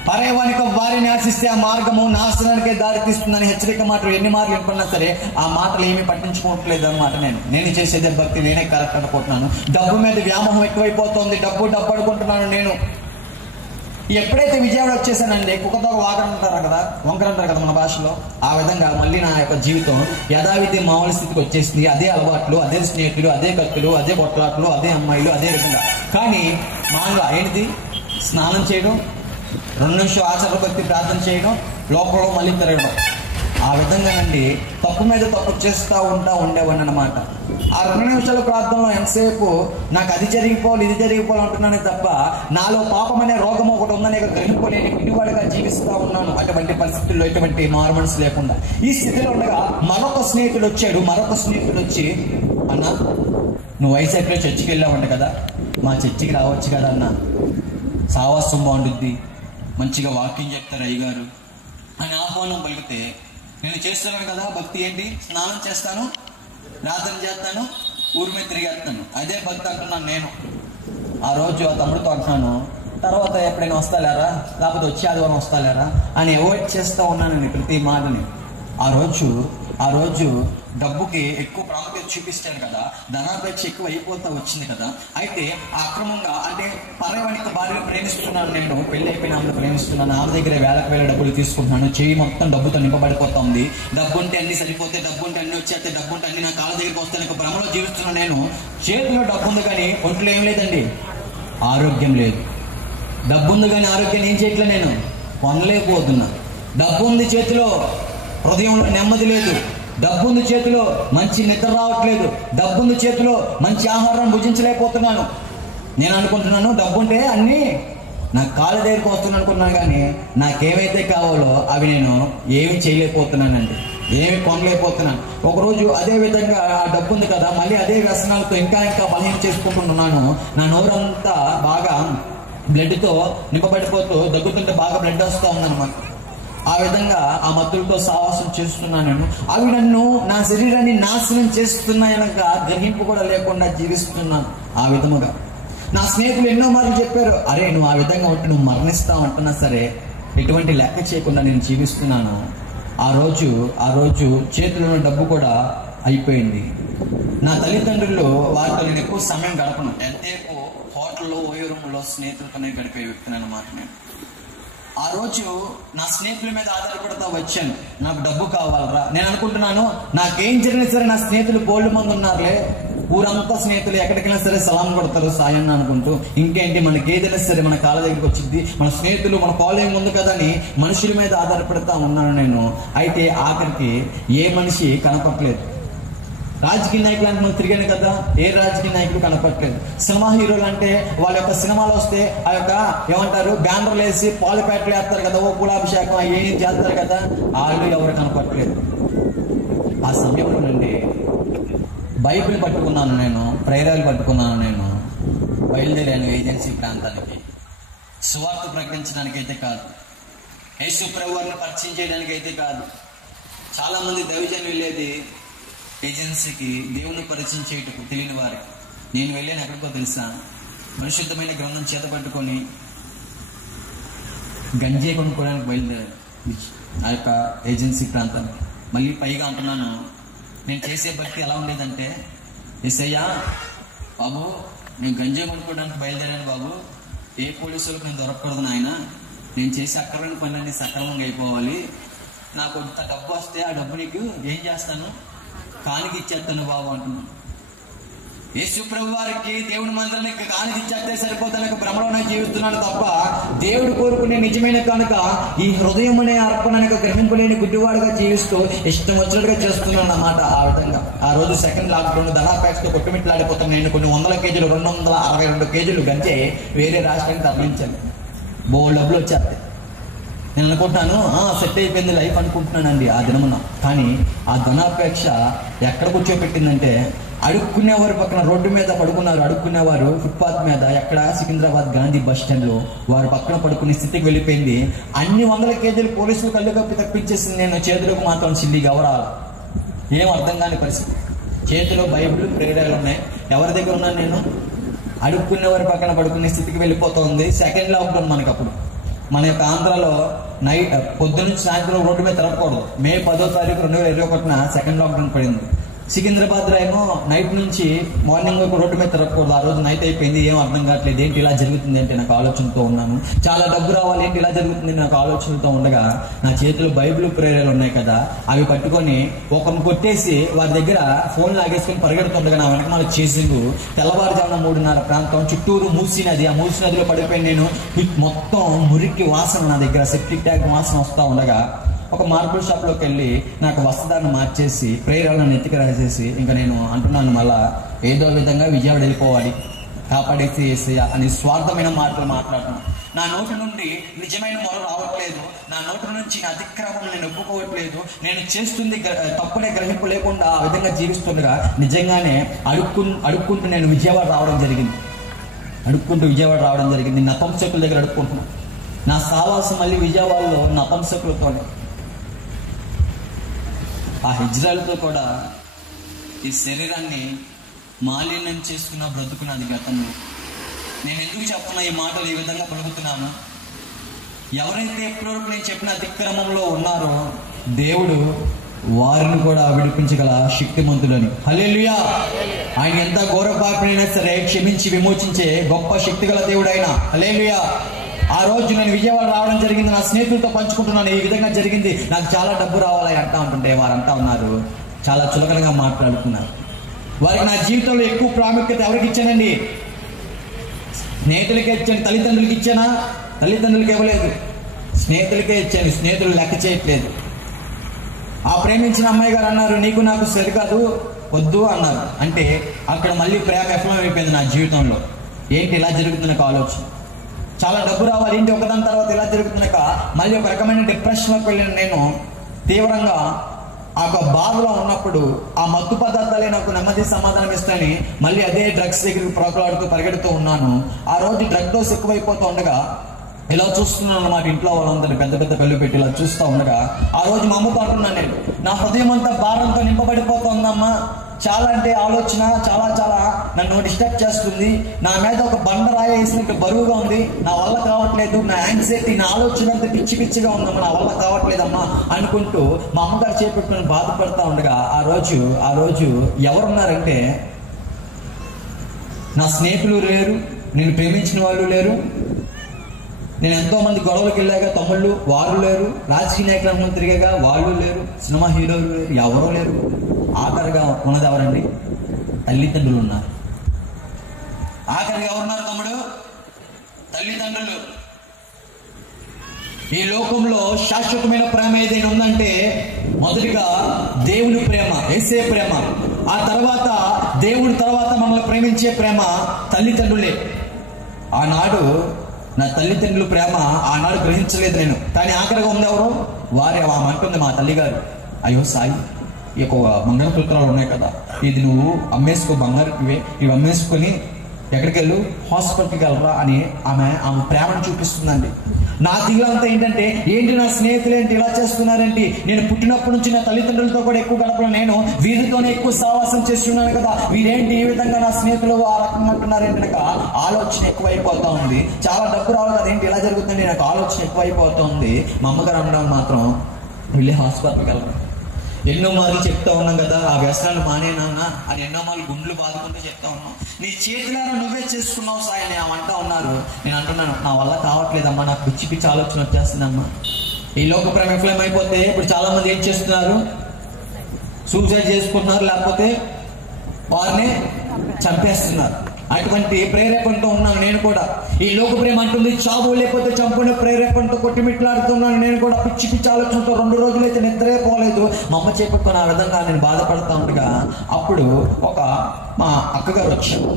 పరయవానికి వారిని ఆశిస్తే ఆ మార్గము నాశనానికే దారి తీస్తుందని హెచ్చరిక మాటలు ఎన్ని మార్లు వినపడినా సరే ఆ మాటలు ఏమీ పట్టించుకోవట్లేదు అనమాట. నేను చేసేదే భక్తి, నేనే కరెక్ట్ అనుకుంటున్నాను. డబ్బు మీద వ్యామోహం ఎక్కువైపోతుంది. డబ్బు అనుకుంటున్నాను నేను. ఎప్పుడైతే విజయవాడ వచ్చేసానండి, కుక్కతో వంకర అంటారు కదా మన భాషలో, ఆ విధంగా మళ్ళీ నా యొక్క జీవితం యథావిధి మామూలు స్థితికి వచ్చేసింది. అదే అలవాట్లు, అదే స్నేహితులు, అదే కత్తులు, అదే కొట్లాట్లు, అదే అమ్మాయిలు, అదే విధంగా. కానీ మామూలుగా ఏంటిది, స్నానం చేయడం, 2 నిమిషాలు ఆచరణ భక్తి ప్రార్థన చేయడం, లోపల మళ్ళీ తిరగడం. ఆ విధంగానండి తప్పు మీద తప్పు చేస్తూ ఉండేవాడిని అనమాట. ఆ 2 నిమిషాల ప్రార్థనలో ఎంతసేపు నాకు అది జరిగిపోవాలి ఇది జరిగిపోవాలి అంటున్నానే తప్ప నాలో పాపం అనే రోగం ఒకటి ఉందని గ్రహింపులేని పిడివాడిగా జీవిస్తూ ఉన్నాను. అటువంటి పరిస్థితుల్లో ఎటువంటి మార్మన్స్ లేకుండా ఈ స్థితిలో ఉండగా మరొక స్నేహితుడు వచ్చి, అన్న నువ్వు వైజాగ్లో చర్చికి వెళ్ళావంట కదా, మా చర్చికి రావచ్చు కదా అన్న, సావాసం బాగుంటుంది, మంచిగా వాకింగ్ చెప్తారు అయ్యగారు అని ఆహ్వానం పలికితే, నేను చేస్తున్నాను కదా భక్తి ఏంటి, స్నానం చేస్తాను, ప్రార్థన చేస్తాను, ఊరి మీద తిరిగేస్తాను, అదే భక్తి అంటున్నాను నేను. ఆ రోజు ఆ తమ్ముడితో అంటున్నాను, తర్వాత ఎప్పుడైనా వస్తాలేరా, లేకపోతే వచ్చే ఆదివారం వస్తాలేరా అని అవాయిడ్ చేస్తూ ఉన్నాను ప్రతి మాటని. ఆ రోజు డబ్బుకి ఎక్కువ ప్రాముఖ్యత చూపిస్తాను కదా, ధనాపేక్ష ఎక్కువ అయిపోతా వచ్చింది కదా. అయితే అక్రమంగా అంటే పరయవానికి భార్యను ప్రేమిస్తున్నాను నేను, పెళ్లి అయిపోయిన ఆమెను ప్రేమిస్తున్నాను, ఆమె దగ్గర వేల డబ్బులు తీసుకుంటున్నాను, చెయ్యి మొత్తం డబ్బుతో నింపబడిపోతుంది. డబ్బు ఉంటే అన్ని సరిపోతే, డబ్బు ఉంటే అన్ని వచ్చేస్తే, డబ్బు ఉంటే అన్ని నా కాళ్ళ దగ్గరికి వస్తాను భ్రమలో జీవిస్తున్నాను నేను. చేతిలో డబ్బు ఉంది కానీ ఒంట్లో ఏం లేదండి, ఆరోగ్యం లేదు. డబ్బు ఉంది కానీ ఆరోగ్యాన్ని ఏం చేయట్లే, నేను కొనలేకపోతున్నా. డబ్బు ఉంది చేతిలో, హృదయంలో నెమ్మది లేదు. డబ్బుంది చేతిలో, మంచి నిద్ర రావట్లేదు. డబ్బుంది చేతిలో, మంచి ఆహారం భుజించలేకపోతున్నాను. నేను అనుకుంటున్నాను డబ్బు ఉంటే అన్నీ నా కాళ్ళ దగ్గరికి వస్తున్నాను అనుకున్నాను, కానీ నాకేమైతే కావాలో అవి నేను ఏమి చేయలేకపోతున్నానండి, ఏమి కొనలేకపోతున్నాను. ఒకరోజు అదే విధంగా ఆ డబ్బు ఉంది కదా, మళ్ళీ అదే వ్యసనాలతో ఇంకా బలహీన చేసుకుంటున్నాను. నా నోరంతా బాగా బ్లడ్తో నింపబడిపోతూ దగ్గుతుంటే బాగా బ్లడ్ వస్తూ ఉందన్నమాట. ఆ విధంగా ఆ మత్తులతో సావాసం చేస్తున్నాను నేను. అవి నన్ను, నా శరీరాన్ని నాశనం చేస్తున్నాయనక గ్రహింపు కూడా లేకుండా జీవిస్తున్నాను. ఆ విధముగా నా స్నేహితులు ఎన్నో మార్లు చెప్పారు, అరే నువ్వు ఆ విధంగా ఉంటే నువ్వు మరణిస్తావు అంటున్నా సరే ఎటువంటి లెక్క చేయకుండా నేను జీవిస్తున్నాను. ఆ రోజు చేతిలో డబ్బు కూడా అయిపోయింది. నా తల్లిదండ్రులు వారితో నేను ఎక్కువ సమయం గడపను, ఎంతసేపు హోటల్లో, ఓయో రూమ్లో స్నేహితులతోనే గడిపే వ్యక్తిని అన్నమాట నేను. ఆ రోజు నా స్నేహితుల మీద ఆధారపడతా వచ్చాను, నాకు డబ్బు కావాలరా. నేను అనుకుంటున్నాను నాకేం జరిగినా సరే నా స్నేహితులు బోల్డ్ మంది ఉన్నారులే, ఊరంతా స్నేహితులు, ఎక్కడికైనా సరే సలాం కొడతారు సాయం అనుకుంటూ. ఇంకేంటి మనకి ఏదైనా సరే మన కాళ్ళ దగ్గరికి వచ్చింది, మన స్నేహితులు, మన ఫాలోయింగ్ ఉంది కదా అని మనుషుల మీద ఆధారపడతా ఉన్నాను నేను. అయితే ఆఖరికి ఏ మనిషి కనపట్లేదు. రాజకీయ నాయకులు అంటే మనం తిరిగాను కదా, ఏ రాజకీయ నాయకులు కనపట్లేదు. సినిమా హీరోలు అంటే వాళ్ళ యొక్క సినిమాలు వస్తే ఆ యొక్క ఏమంటారు బ్యానర్లు వేసి పాలపేటలు వేస్తారు కదా, ఓ కులాభిషేకం ఏం చేస్తారు కదా, వాళ్ళు ఎవరు కనపట్లేదు. ఆ సమయంలో నుండి బైబిల్ పట్టుకున్నాను నేను, ప్రేరాలు పట్టుకున్నాను నేను, బయలుదేరాను ఏజెన్సీ ప్రాంతానికి. సువార్త ప్రకటించడానికి అయితే కాదు, యేసు ప్రభువుని పరిచయం చేయడానికి అయితే కాదు. చాలా మంది దైవజనులు వెళ్ళేది ఏజెన్సీకి దేవుని పరిచయం చేయటకు తెలియని వారికి. నేను వెళ్ళాను ఎక్కడికో తెలుసా, పరిశుద్ధమైన గ్రంథం చేత పట్టుకొని గంజే కొనుక్కోవడానికి బయలుదేరాను ఆ యొక్క ఏజెన్సీ ప్రాంతానికి. మళ్ళీ పైగా అంటున్నాను, నేను చేసే భక్తి ఎలా ఉండేదంటే, యేసయ్యా బాబు నేను గంజే కొనుక్కోవడానికి బయలుదేరాను బాబు, ఏ పోలీసులకు నేను దొరకకూడదు నాయన, నేను చేసే అక్కర్లేని పనులన్నీ సక్రమంగా అయిపోవాలి, నాకు కొంత డబ్బు వస్తే ఆ డబ్బు నీకు ఏం చేస్తాను, కానికి ఇచ్చేస్తాను బాబు అంటున్నాను. యేసు ప్రభు వారికి దేవుని మందిరానికి కానికి ఇచ్చేస్తే సరిపోతానికి భ్రమలోనే జీవిస్తున్నాను తప్ప దేవుడు కోరుకునే నిజమైన కనుక ఈ హృదయం అనే అర్పణకు గ్రహింపలేని గుడ్డివాడుగా జీవిస్తూ ఇష్టం వచ్చినట్టుగా చేస్తున్నాను అన్నమాట. ఆ విధంగా ఆ రోజు సెకండ్ లాక్డౌన్ ధనాపేక్షతో కొట్టుమిట్లాడిపోతాను. నేను కొన్ని 100 కేజీలు 262 కేజీలు గంజే వేరే రాష్ట్రానికి తరలించాను. బోల్డ్ డబ్బులు వచ్చేస్తాయి. నేను అనుకుంటున్నాను సెట్ అయిపోయింది లైఫ్ అనుకుంటున్నానండి ఆ దినమున. కానీ ఆ ధనాపేక్ష ఎక్కడ కూర్చోపెట్టిందంటే, అడుక్కునేవారు పక్కన రోడ్డు మీద పడుకున్నారు. అడుక్కునేవారు ఫుట్పాత్ మీద, ఎక్కడ సికింద్రాబాద్ గాంధీ బస్ స్టాండ్ లో వారు పక్కన పడుకునే స్థితికి వెళ్ళిపోయింది. అన్ని 100 కేజీలు పోలీసులు కళ్ళు కప్పి తప్పించేసింది. నేను చేతులకు మాత్రం చిల్లి గవరాలు, ఏం అర్థం కాని పరిస్థితి. చేతిలో బైబిల్ ప్రేరాలు ఉన్నాయి. ఎవరి దగ్గర ఉన్నాను నేను? అడుక్కునేవారు పక్కన పడుకునే స్థితికి వెళ్ళిపోతుంది. సెకండ్ లాక్డౌన్ మనకు అప్పుడు. మన యొక్క ఆంధ్రాలో పొద్దున్న సాయంత్రం రోడ్డు మీద తిరగకూడదు. మే 10వ తారీఖు 2021 సెకండ్ లాక్డౌన్ పడింది. సికింద్రాబాద్ లో ఏమో నైట్ నుంచి మార్నింగ్ వరకు రోడ్డు మీద తిరగకూడదు. ఆ రోజు నైట్ అయిపోయింది, ఏం అర్థం కావట్లేదు, ఏంటి ఇలా జరుగుతుంది అంటే నాకు ఆలోచనతో ఉన్నాను. చాలా డబ్బు రావాలి, ఏంటి ఇలా జరుగుతుంది నాకు ఆలోచనతో ఉండగా నా చేతిలో బైబిల్ ప్రేరణలు ఉన్నాయి కదా, అవి పట్టుకొని ఒకరిని కొట్టేసి వారి దగ్గర ఫోన్ లాగేసుకొని పరిగెడుతుండగా నా వెనక మనకు చేసిండు. తెల్లవారుజామున 3:30 ప్రాంతం, చుట్టూరు మూసీ నది. ఆ మూసీ నదిలో పడిపోయి నేను మొత్తం మురికి వాసన, నా దగ్గర సెప్టిక్ ట్యాంక్ వాసన వస్తూ ఉండగా ఒక మార్బుల్ షాప్ లోకి వెళ్ళి నాకు వస్త్రాన్ని మార్చేసి ప్రేరణను ఎత్తికి రాసేసి ఇంకా నేను అంటున్నాను, మళ్ళా ఏదో విధంగా విజయవాడ వెళ్ళిపోవాలి, కాపాడేసి అని స్వార్థమైన మాటలు మాట్లాడుతున్నాను. నా నోటి నుండి నిజమైన మొర రావట్లేదు. నా నోటి నుంచి నా అతిక్రమం నేను ఒప్పుకోవట్లేదు. నేను చేస్తుంది తప్పునే గ్రహింపు లేకుండా ఆ విధంగా జీవిస్తుండగా నిజంగానే అడుక్కుంటూ నేను విజయవాడ రావడం జరిగింది. నపంసకుల దగ్గర అడుక్కుంటున్నాను. నా సావాసం మళ్ళీ విజయవాడలో నపంసకులతోనే. ఆ హిజ్రాలతో కూడా ఈ శరీరాన్ని మాలిన్యం చేసుకున్న బ్రతుకున్నది గతంలో. నేను ఎందుకు చెప్తున్నా ఈ మాటలు ఈ విధంగా పలుకుతున్నాను? ఎవరైతే ఎప్పటివరకు నేను చెప్పిన అతిక్రమంలో ఉన్నారో దేవుడు వారిని కూడా విడిపించగల శక్తిమంతులని. హల్లెలూయా! ఆయన ఎంత ఘోర పాపినైనా సరే క్షమించి విమోచించే గొప్ప శక్తి గల దేవుడు ఆయన. హల్లెలూయా! ఆ రోజు నేను విజయవాడ రావడం జరిగింది. నా స్నేహితులతో పంచుకుంటున్నాను, ఈ విధంగా జరిగింది, నాకు చాలా డబ్బు రావాలి అంటా ఉంటుంటే వారు అంటా ఉన్నారు, చాలా చులకనగా మాట్లాడుతున్నారు. వారికి నా జీవితంలో ఎక్కువ ప్రాముఖ్యత ఎవరికి ఇచ్చానండి? స్నేహితులకే ఇచ్చాను. తల్లిదండ్రులకి ఇచ్చానా? తల్లిదండ్రులకి ఇవ్వలేదు, స్నేహితులకే ఇచ్చాను. స్నేహితులు లెక్క చేయట్లేదు. ఆ ప్రేమించిన అమ్మాయి గారు అన్నారు, నీకు నాకు సరికాదు, వద్దు అన్నారు. అంటే అక్కడ మళ్ళీ ప్రేమ విఫలం అయిపోయింది నా జీవితంలో. ఏంటి ఇలా జరుగుతున్న ఆలోచన? చాలా డబ్బు రావాలి, ఏంటి ఒకదాని తర్వాత ఇలా జరుగుతున్నాక మళ్ళీ ఒక రకమైన డిప్రెషన్లోకి వెళ్ళిన నేను తీవ్రంగా ఆ బాధలో ఉన్నప్పుడు ఆ మత్తు పదార్థాలే నాకు నెమ్మది సమాధానం ఇస్తాయని మళ్ళీ అదే డ్రగ్స్ దగ్గరికి ప్రోకలాడుతూ పరిగెడుతూ ఉన్నాను. ఆ రోజు డ్రగ్ డోస్ ఎక్కువైపోతూ ఉండగా ఇలా చూస్తున్నాను అన్నమాట. ఇంట్లో వాళ్ళందరినీ పెద్ద పెద్ద కళ్ళు పెట్టి ఇలా చూస్తూ ఉండగా ఆ రోజు మా అమ్మతో అంటున్నాను, నేను నా హృదయం అంతా భారంతో నింపబడిపోతుందమ్మా. చాలా అంటే ఆలోచన చాలా చాలా నన్ను డిస్టర్బ్ చేస్తుంది. నా మీద ఒక బండరాయి వేసినట్టు బరువుగా ఉంది. నా వల్ల కావట్లేదు. నా యాంగ్జైటీ, నా ఆలోచన అంతా పిచ్చి పిచ్చిగా ఉందమ్మా, నా వల్ల కావట్లేదమ్మా అనుకుంటూ మా అమ్మగారు చేపెట్టుకుని బాధపడతా ఉండగా ఆ రోజు ఎవరున్నారంటే నా స్నేహితులు లేరు, నేను ప్రేమించిన వాళ్ళు లేరు, నేను ఎంతో మంది గొడవలకు వెళ్ళాక తమ్ముళ్ళు వారు లేరు, రాజకీయ నాయకులను తిరిగాక వాళ్ళు లేరు, సినిమా హీరోలు లేరు, ఎవరూ లేరు. ఆఖరిగా ఉన్నది ఎవరండి? తల్లిదండ్రులు ఉన్నారు. ఆఖరిగా ఎవరున్నారు తమ్ముడు? తల్లిదండ్రులు. ఈ లోకంలో శాశ్వతమైన ప్రేమ ఏదైనా ఉందంటే మొదటిగా దేవుని ప్రేమ, యేసే ప్రేమ. ఆ తర్వాత దేవుడి తర్వాత మనల్ని ప్రేమించే ప్రేమ తల్లిదండ్రులే. ఆనాడు నా తల్లిదండ్రుల ప్రేమ ఆనాడు గ్రహించలేదు నేను. కానీ ఆఖరిగా ఉంది ఎవరు? వారే. ఆమె అంటుంది, మా తల్లిగారు, అయ్యో సాయి, ఈ యొక్క మంగళసూత్రాలు ఉన్నాయి కదా, ఇది నువ్వు అమ్మేసుకో, బంగారు ఇవి అమ్మేసుకొని ఎక్కడికి వెళ్ళు, హాస్పిటల్కి వెళ్ళరా అని ఆమె ప్రేమను చూపిస్తుందండి. నా దిగులంతా ఏంటంటే, ఏంటి నా స్నేహితులు ఏంటి ఇలా చేస్తున్నారేంటి? నేను పుట్టినప్పటి నుంచి నా తల్లిదండ్రులతో కూడా ఎక్కువ గడపడం, నేను వీరితోనే ఎక్కువ సావాసం చేస్తున్నాను కదా, వీరేంటి ఈ విధంగా నా స్నేహితులు ఆ రకంగా అంటున్నారేంటి? నాకు ఆలోచన ఎక్కువైపోతా ఉంది. చాలా డబ్బు రావాలి కదా, ఏంటి ఇలా జరుగుతుంది? నాకు ఆలోచన ఎక్కువైపోతా ఉంది. మా అమ్మగారు అనడం మాత్రం, వెళ్ళి హాస్పిటల్కి వెళ్ళరా. ఎన్నో మార్లు చెప్తా ఉన్నాం కదా, ఆ వ్యసనాలు మానేనా అని ఎన్నో మార్లు గుండెలు బాదుకుంటూ చెప్తా ఉన్నాం. నీ చేతులారా నువ్వే చేసుకున్నావు సాయి అని అంటా ఉన్నారు. నేను అంటున్నాను, నా వల్ల కావట్లేదమ్మా, నాకు పిచ్చి పిచ్చి ఆలోచన వచ్చేస్తుందమ్మా. ఈ లోక ప్రేమ విఫలం అయిపోతే ఇప్పుడు చాలా మంది ఏం చేస్తున్నారు? సూసైడ్ చేసుకుంటున్నారు, లేకపోతే వారిని చంపేస్తున్నారు. అటువంటి ప్రేరేపణతో ఉన్నాను నేను కూడా. ఈ లోక ప్రేమ అంటుంది చావు లేకపోతే చంపునే ప్రేరేపణతో కొట్టిమిట్లాడుతున్నాను నేను కూడా. పిచ్చి పిచ్చి ఆలోచనతో 2 రోజులైతే నిద్రే పోలేదు. మా అమ్మ చేపట్టుకుని ఆ విధంగా నేను బాధపడతా ఉండగా అప్పుడు ఒక మా అక్కగారు వచ్చారు.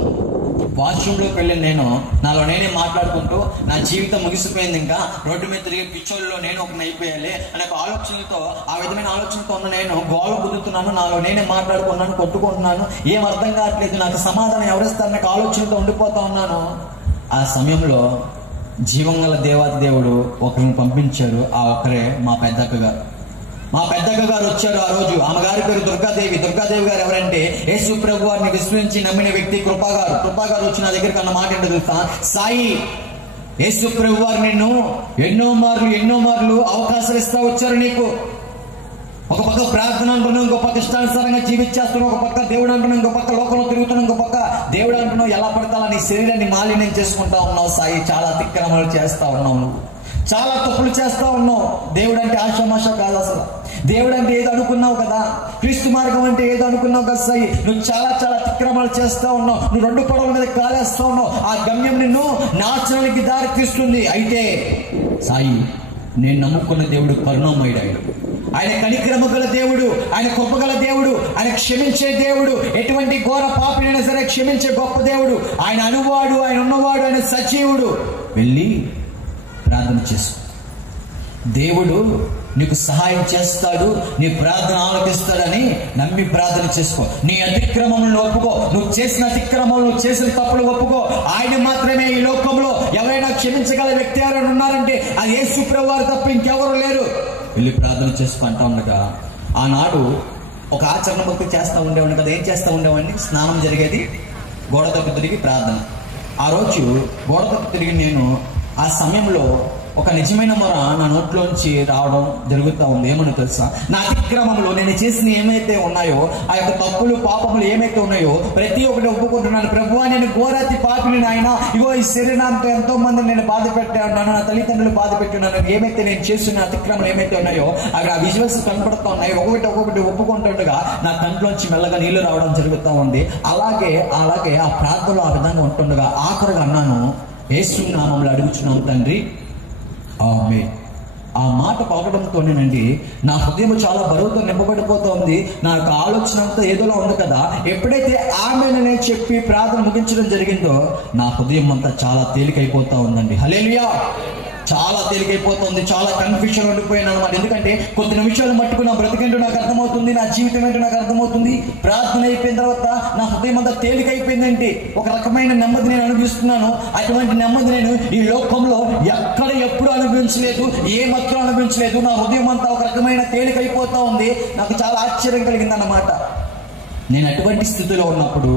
వాష్రూమ్లోకి వెళ్ళి నేను నాలో నేనే మాట్లాడుకుంటూ నా జీవితం ముగిసిపోయింది, ఇంకా రోడ్డు మీద తిరిగే పిచ్చోళ్ళలో నేను ఒకరిని అయిపోయాలి అనే ఆలోచనతో, ఆ విధమైన ఆలోచనతో ఉన్న నేను గోల కుదురుతున్నాను. నాలో నేనే మాట్లాడుకున్నాను, కొట్టుకుంటున్నాను. ఏం అర్థం కావట్లేదు, నాకు సమాధానం ఎవరిస్తారు నాకు ఆలోచనతో ఉండిపోతా ఉన్నాను. ఆ సమయంలో జీవంగల దేవాది దేవుడు ఒకరిని పంపించారు. ఆ ఒక్కరే మా పెద్దక్క గారు. మా పెద్దక్క గారు వచ్చారు ఆ రోజు. ఆమె గారి పేరు దుర్గాదేవి. దుర్గాదేవి గారు ఎవరంటే యేసు ప్రభు వారిని విశ్వసించి నమ్మిన వ్యక్తి. కృపా గారు వచ్చి నా దగ్గరికి అన్న మాట ఏంటో తెలుసా? సాయి, యేసు ప్రభు వారు నిన్ను ఎన్నో మార్లు అవకాశాలు ఇస్తా వచ్చారు. నీకు ఒక పక్క ప్రార్థన అంటున్నావు, ఇంకో పక్క ఇష్టానుసారంగా జీవించేస్తున్నావు, ఒక పక్క దేవుడు అంటున్నావు, ఇంకో పక్క లోకంలో తిరుగుతున్నావు, ఇంకో పక్క దేవుడు అంటున్నావు. ఎలా పడతావా నీ శరీరాన్ని మాలిన్యం చేసుకుంటా ఉన్నావు సాయి. చాలా అతిక్రమాలు చేస్తా ఉన్నావు, నువ్వు చాలా తప్పులు చేస్తా ఉన్నావు. దేవుడు అంటే ఆశామాష కాదు అసలు. దేవుడు అంటే ఏదో అనుకున్నావు కదా, క్రీస్తు మార్గం అంటే ఏదో అనుకున్నావు కదా సాయి. నువ్వు చాలా అతిక్రమాలు చేస్తా ఉన్నావు. నువ్వు 2 పడవల మీద కాలేస్తా ఉన్నావు. ఆ గమ్యం నిన్ను నాశనానికి దారి తీస్తుంది. అయితే సాయి, నేను నమ్ముకున్న దేవుడు కరుణామయుడు. ఆయన కనికరము గల దేవుడు, ఆయన కృపగల దేవుడు, ఆయన క్షమించే దేవుడు. ఎటువంటి ఘోర పాపినైనా సరే క్షమించే గొప్ప దేవుడు. ఆయన అనువాడు, ఆయన ఉన్నవాడు, ఆయన సజీవుడు. వెళ్ళి ప్రార్థన చేసుకో. దేవుడు నీకు సహాయం చేస్తాడు, నీ ప్రార్థన ఆలకిస్తాడని నమ్మి ప్రార్థన చేసుకో. నీ అతిక్రమములను ఒప్పుకో. నువ్వు చేసిన అతిక్రమములు, నువ్వు చేసిన తప్పులు ఒప్పుకో. ఆయన మాత్రమే ఈ లోకంలో ఎవరైనా క్షమించగల వ్యక్తి ఎవరైనా ఉన్నారంటే అది యేసు ప్రభువు వారు తప్ప ఇంకెవరు లేరు. వెళ్ళి ప్రార్థన చేసుకో అంటా ఉండగా, ఆనాడు ఒక ఆచరణ భక్తి చేస్తూ ఉండేవాడిని కదా. ఏం చేస్తూ ఉండేవాడిని? స్నానం జరిగేది, గోడ తప్పు తిరిగి ప్రార్థన. ఆ రోజు గోడ తప్పు తిరిగి నేను ఆ సమయంలో ఒక నిజమైన మొర నా నోట్లోంచి రావడం జరుగుతూ ఉంది. ఏమని తెలుసా? నా అతిక్రమంలో నేను చేసిన ఏమైతే ఉన్నాయో, ఆ యొక్క తప్పులు పాపములు ఏమైతే ఉన్నాయో ప్రతి ఒక్కటి ఒప్పుకుంటున్నాను. ప్రభువా, నేను ఘోరాతి పాపిని నాయన. ఇగో ఈ శరీరంతో ఎంతో మంది నేను బాధ పెట్టాను, నా తల్లిదండ్రులు బాధ పెట్టున్నాను. ఏమైతే నేను చేస్తున్న అతిక్రమం ఏమైతే ఉన్నాయో అక్కడ ఆ విజువల్స్ కనపడుతూ ఉన్నాయి. ఒక్కొక్కటి ఒప్పుకుంటుండగా నా కంట్లోంచి మెల్లగా నీళ్లు రావడం జరుగుతూ ఉంది. అలాగే ఆ ప్రార్థనలో ఆ విధంగా ఉంటుండగా ఆఖరిగా అన్నాను, యేసు నామములో అడుగుచున్నాను తండ్రి, ఆమేన్. ఆ మాట పలకడంతోనేనండి నా హృదయం చాలా బరువుతో నింపబడిపోతుంది. నా యొక్క ఆలోచన అంతా ఏదోలా ఉంది కదా. ఎప్పుడైతే ఆమేన్ అనే చెప్పి ప్రార్థన ముగించడం జరిగిందో నా హృదయం అంతా చాలా తేలికైపోతా ఉందండి. హల్లెలూయా. చాలా తేలికైపోతుంది. చాలా కన్ఫ్యూషన్ ఉండిపోయాను అనమాట. ఎందుకంటే కొద్ది నిమిషాలు మట్టుకు నా బ్రతికేంటో నాకు అర్థమవుతుంది, నా జీవితం ఏంటో నాకు అర్థమవుతుంది. ప్రార్థన అయిపోయిన తర్వాత నా హృదయం అంతా తేలికైపోయిందంటే ఒక రకమైన నెమ్మది నేను అనుభవిస్తున్నాను. అటువంటి నెమ్మది నేను ఈ లోకంలో ఎక్కడ ఎప్పుడు అనుభవించలేదు, ఏ మాత్రం అనుభవించలేదు. నా హృదయం అంతా ఒక రకమైన తేలికైపోతా ఉంది. నాకు చాలా ఆశ్చర్యం కలిగింది అన్నమాట. నేను అటువంటి స్థితిలో ఉన్నప్పుడు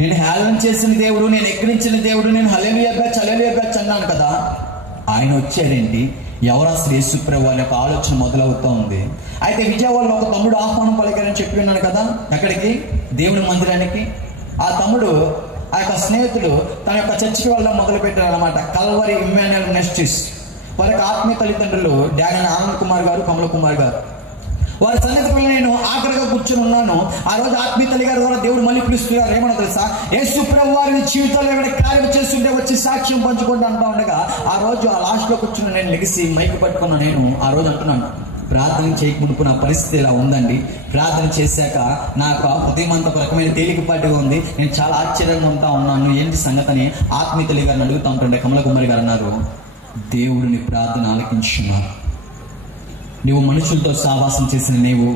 నేను హేళన చేసిన దేవుడు, నేను ఎక్కిరించిన దేవుడు, నేను హల్లెలూయా బ్యాచ్ అన్నాను కదా. ఆయన వచ్చాడండి. ఎవరు అసలు యేసు ప్రభువు అనే ఒక ఆలోచన మొదలవుతూ ఉంది. అయితే విజయవాడలో ఒక తమ్ముడు ఆహ్వానం పలికారని చెప్పి ఉన్నాను కదా. ఎక్కడికి? దేవుని మందిరానికి. ఆ తమ్ముడు, ఆ యొక్క స్నేహితుడు తన యొక్క చర్చికి వెళ్ళడం మొదలు పెట్టారు అనమాట. Calvary Immanuel ministries. వారి యొక్క ఆత్మీయ తల్లిదండ్రులు డాగన్ ఆనంద్ కుమార్ గారు, కమల కుమార్ గారు. వారి సన్నిధిలో నేను ఆఖరిగా కూర్చొని ఉన్నాను. ఆ రోజు ఆత్మీయ తల్లి గారి ద్వారా దేవుడు మళ్ళీ పిలుస్తున్నారు. ఏమన్నా తెలుసా? యేసు ప్రభువు వారి జీవితంలో ఏమైనా కార్యం చేస్తుంటే వచ్చి సాక్ష్యం పంచుకుంటూ అంటూ ఉండగా ఆ రోజు ఆ లాస్ట్ లో కూర్చుని నేను లెగిసి మైక్ పట్టుకున్నా. నేను ఆ రోజు అంటున్నాను, ప్రార్థన చేయకముందుకు నా పరిస్థితి ఇలా ఉందండి. ప్రార్థన చేశాక నా యొక్క హృదయం అంతా ఒక రకమైన తేలికపాటుగా ఉంది. నేను చాలా ఆశ్చర్యంగా ఉంటా ఉన్నాను. ఏంటి సంగతిని ఆత్మీయ తల్లి గారిని అడుగుతూ ఉంటుండే కమల కుమారి గారు అన్నారు, దేవుడిని ప్రార్థన ఆలకించున్నారు. నువ్వు మనుషులతో సావాసం చేసిన నీవు,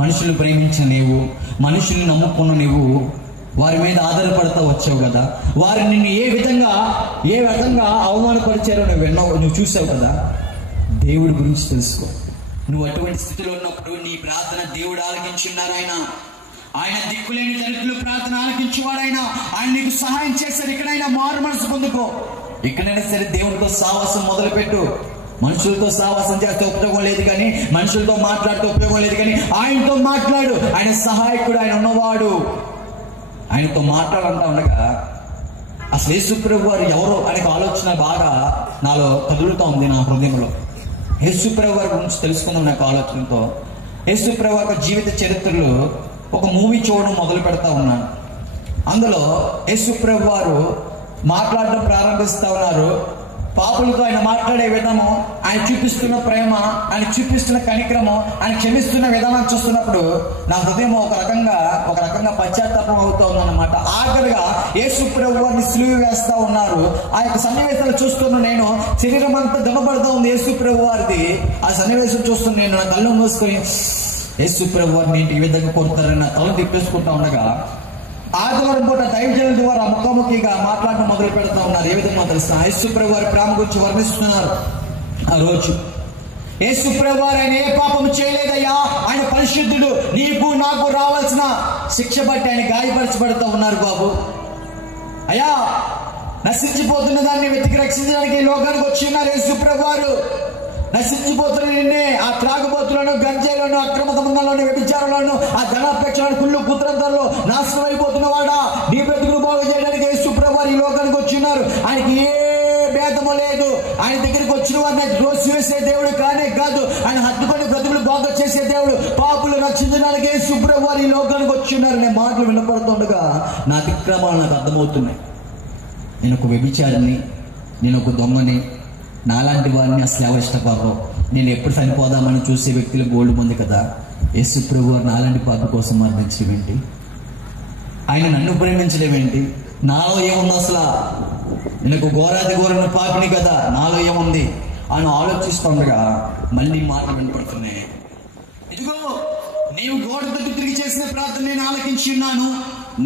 మనుషులు ప్రేమించిన నీవు, మనుషుల్ని నమ్ముకున్న నీవు, వారి మీద ఆధారపడతా వచ్చావు కదా. వారు నిన్ను ఏ విధంగా అవమానపరిచారో నువ్వు చూసావు కదా. దేవుడి గురించి తెలుసుకో. నువ్వు అటువంటి స్థితిలో ఉన్నప్పుడు నీ ప్రార్థన దేవుడు ఆలకించున్నారు. ఆయన దిక్కులేని దళితులు ప్రార్థన ఆలకించేవాడైన ఆయన నీకు సహాయం చేశారు. ఎక్కడైనా మారు మనసు పొందుకో. ఎక్కడైనా సరే దేవుడితో సావాసం మొదలుపెట్టు. మనుషులతో సావాసం చేస్తే ఉపయోగం లేదు, కానీ మనుషులతో మాట్లాడితే ఉపయోగం లేదు, కానీ ఆయనతో మాట్లాడు. ఆయన సహాయకుడు, ఆయన ఉన్నవాడు. ఆయనతో మాట్లాడంటా ఉండగా అసలు యేసు ప్రభువు వారు ఎవరో అనే ఆలోచన బాగా నాలో కదులుతూ ఉంది. నా హృదయంలో యేసు ప్రభువు వారి గురించి తెలుసుకుందాం నాకు ఆలోచనతో. యేసు ప్రభువు వారి జీవిత చరిత్రలో ఒక మూవీ చూడడం మొదలు పెడతా ఉన్నాను. అందులో యేసు ప్రభువు వారు మాట్లాడడం ప్రారంభిస్తూ ఉన్నారు. పాపులతో ఆయన మాట్లాడే విధానం, ఆయన చూపిస్తున్న ప్రేమ, ఆయన చూపిస్తున్న కనికరము, ఆయన క్షమిస్తున్న విధానం చూస్తున్నప్పుడు నా హృదయం ఒక రకంగా పశ్చాత్తాపం అవుతూ ఉందన్నమాట. ఆఖరిగా యేసు ప్రభువు వారిని సిలువ వేస్తా ఉన్నారు. ఆ యొక్క సన్నివేశాలు చూస్తున్న నేను శరీరం అంతా దమపడుతూ ఉంది యేసు ప్రభువు వారిది. ఆ సన్నివేశం చూస్తున్న నేను నా కళ్ళు మూసుకొని యేసు ప్రభువు వారిని ఏంటి ఈ విధంగా కొడతారని నా తల తిప్పేసుకుంటా ఉండగా ఆదివారం పూట దైవజనుల ద్వారా ముఖాముఖిగా మాట్లాడడం మొదలు పెడతా ఉన్నారు. ఏ విధంగా తెలుసా? యేసు ప్రభువు వారి ప్రేమ గురించి వర్ణిస్తున్నారు. ఆ రోజు యేసు ప్రభువు వారు ఆయన ఏ పాపం చేయలేదయ్యా, ఆయన పరిశుద్ధుడు, నీకు నాకు రావాల్సిన శిక్ష బట్టి ఆయన గాయపరచబడుతూ ఉన్నారు. బాబు అయ్యా, నశించిపోతున్న దాన్ని వెతికి రక్షించడానికి ఈ లోకానికి వచ్చి ఉన్నారు యేసు ప్రభువారు. నశించిపోతున్న నిన్నే ఆ త్రాగుబోతులను, గంజాయిలను, అక్రమ సంబంధాలను, వ్యభిచారాలను, ఆ ధనాపేక్షలను, కుళ్ళు కుతంత్రాల్లో నాశనం అయిపోతున్న వాడా, నీ బ్రతుకును బాగు చేయడానికి యేసు ప్రభువారు ఈ లోకానికి వచ్చి ఉన్నారు. ఆయనకి ఏ భేదము లేదు. ఆయన దగ్గరికి వచ్చిన వారిని రోసి వేసే దేవుడు కానే కాదు. ఆయన హత్తుకొని బ్రతుకులు బాగా చేసే దేవుడు. పాపులు రక్షించడానికి యేసు ప్రభువారు ఈ లోకానికి వచ్చి ఉన్నారు. నేను మాటలు వినపడుతుండగా నా అతిక్రమాలు నాకు అర్థమవుతున్నాయి. నేను ఒక వ్యభిచారిని, నేను ఒక దొంగని, నాలాంటి వారిని అసలు ఎవరు ఇష్టపడరు. నేను ఎప్పుడు చనిపోదామని చూసే వ్యక్తులు బోల్డ్ మంది కదా. యేసు ప్రభువారు నాలాంటి పాప కోసం మరణించడం ఏంటి? ఆయన నన్ను ప్రేమించడం ఏంటి? నాలో ఏముంది అసలు? నేను ఒక ఘోరాది ఘోరమైన పాపిని కదా, నాలో ఏముంది అని ఆలోచిస్తుండగా మళ్ళీ మాటలు వినపడుతున్నాయి. ఇదిగో నీవు గోడ తట్టు తిరిగి చేసిన ప్రార్థన నేను ఆలకించి ఉన్నాను,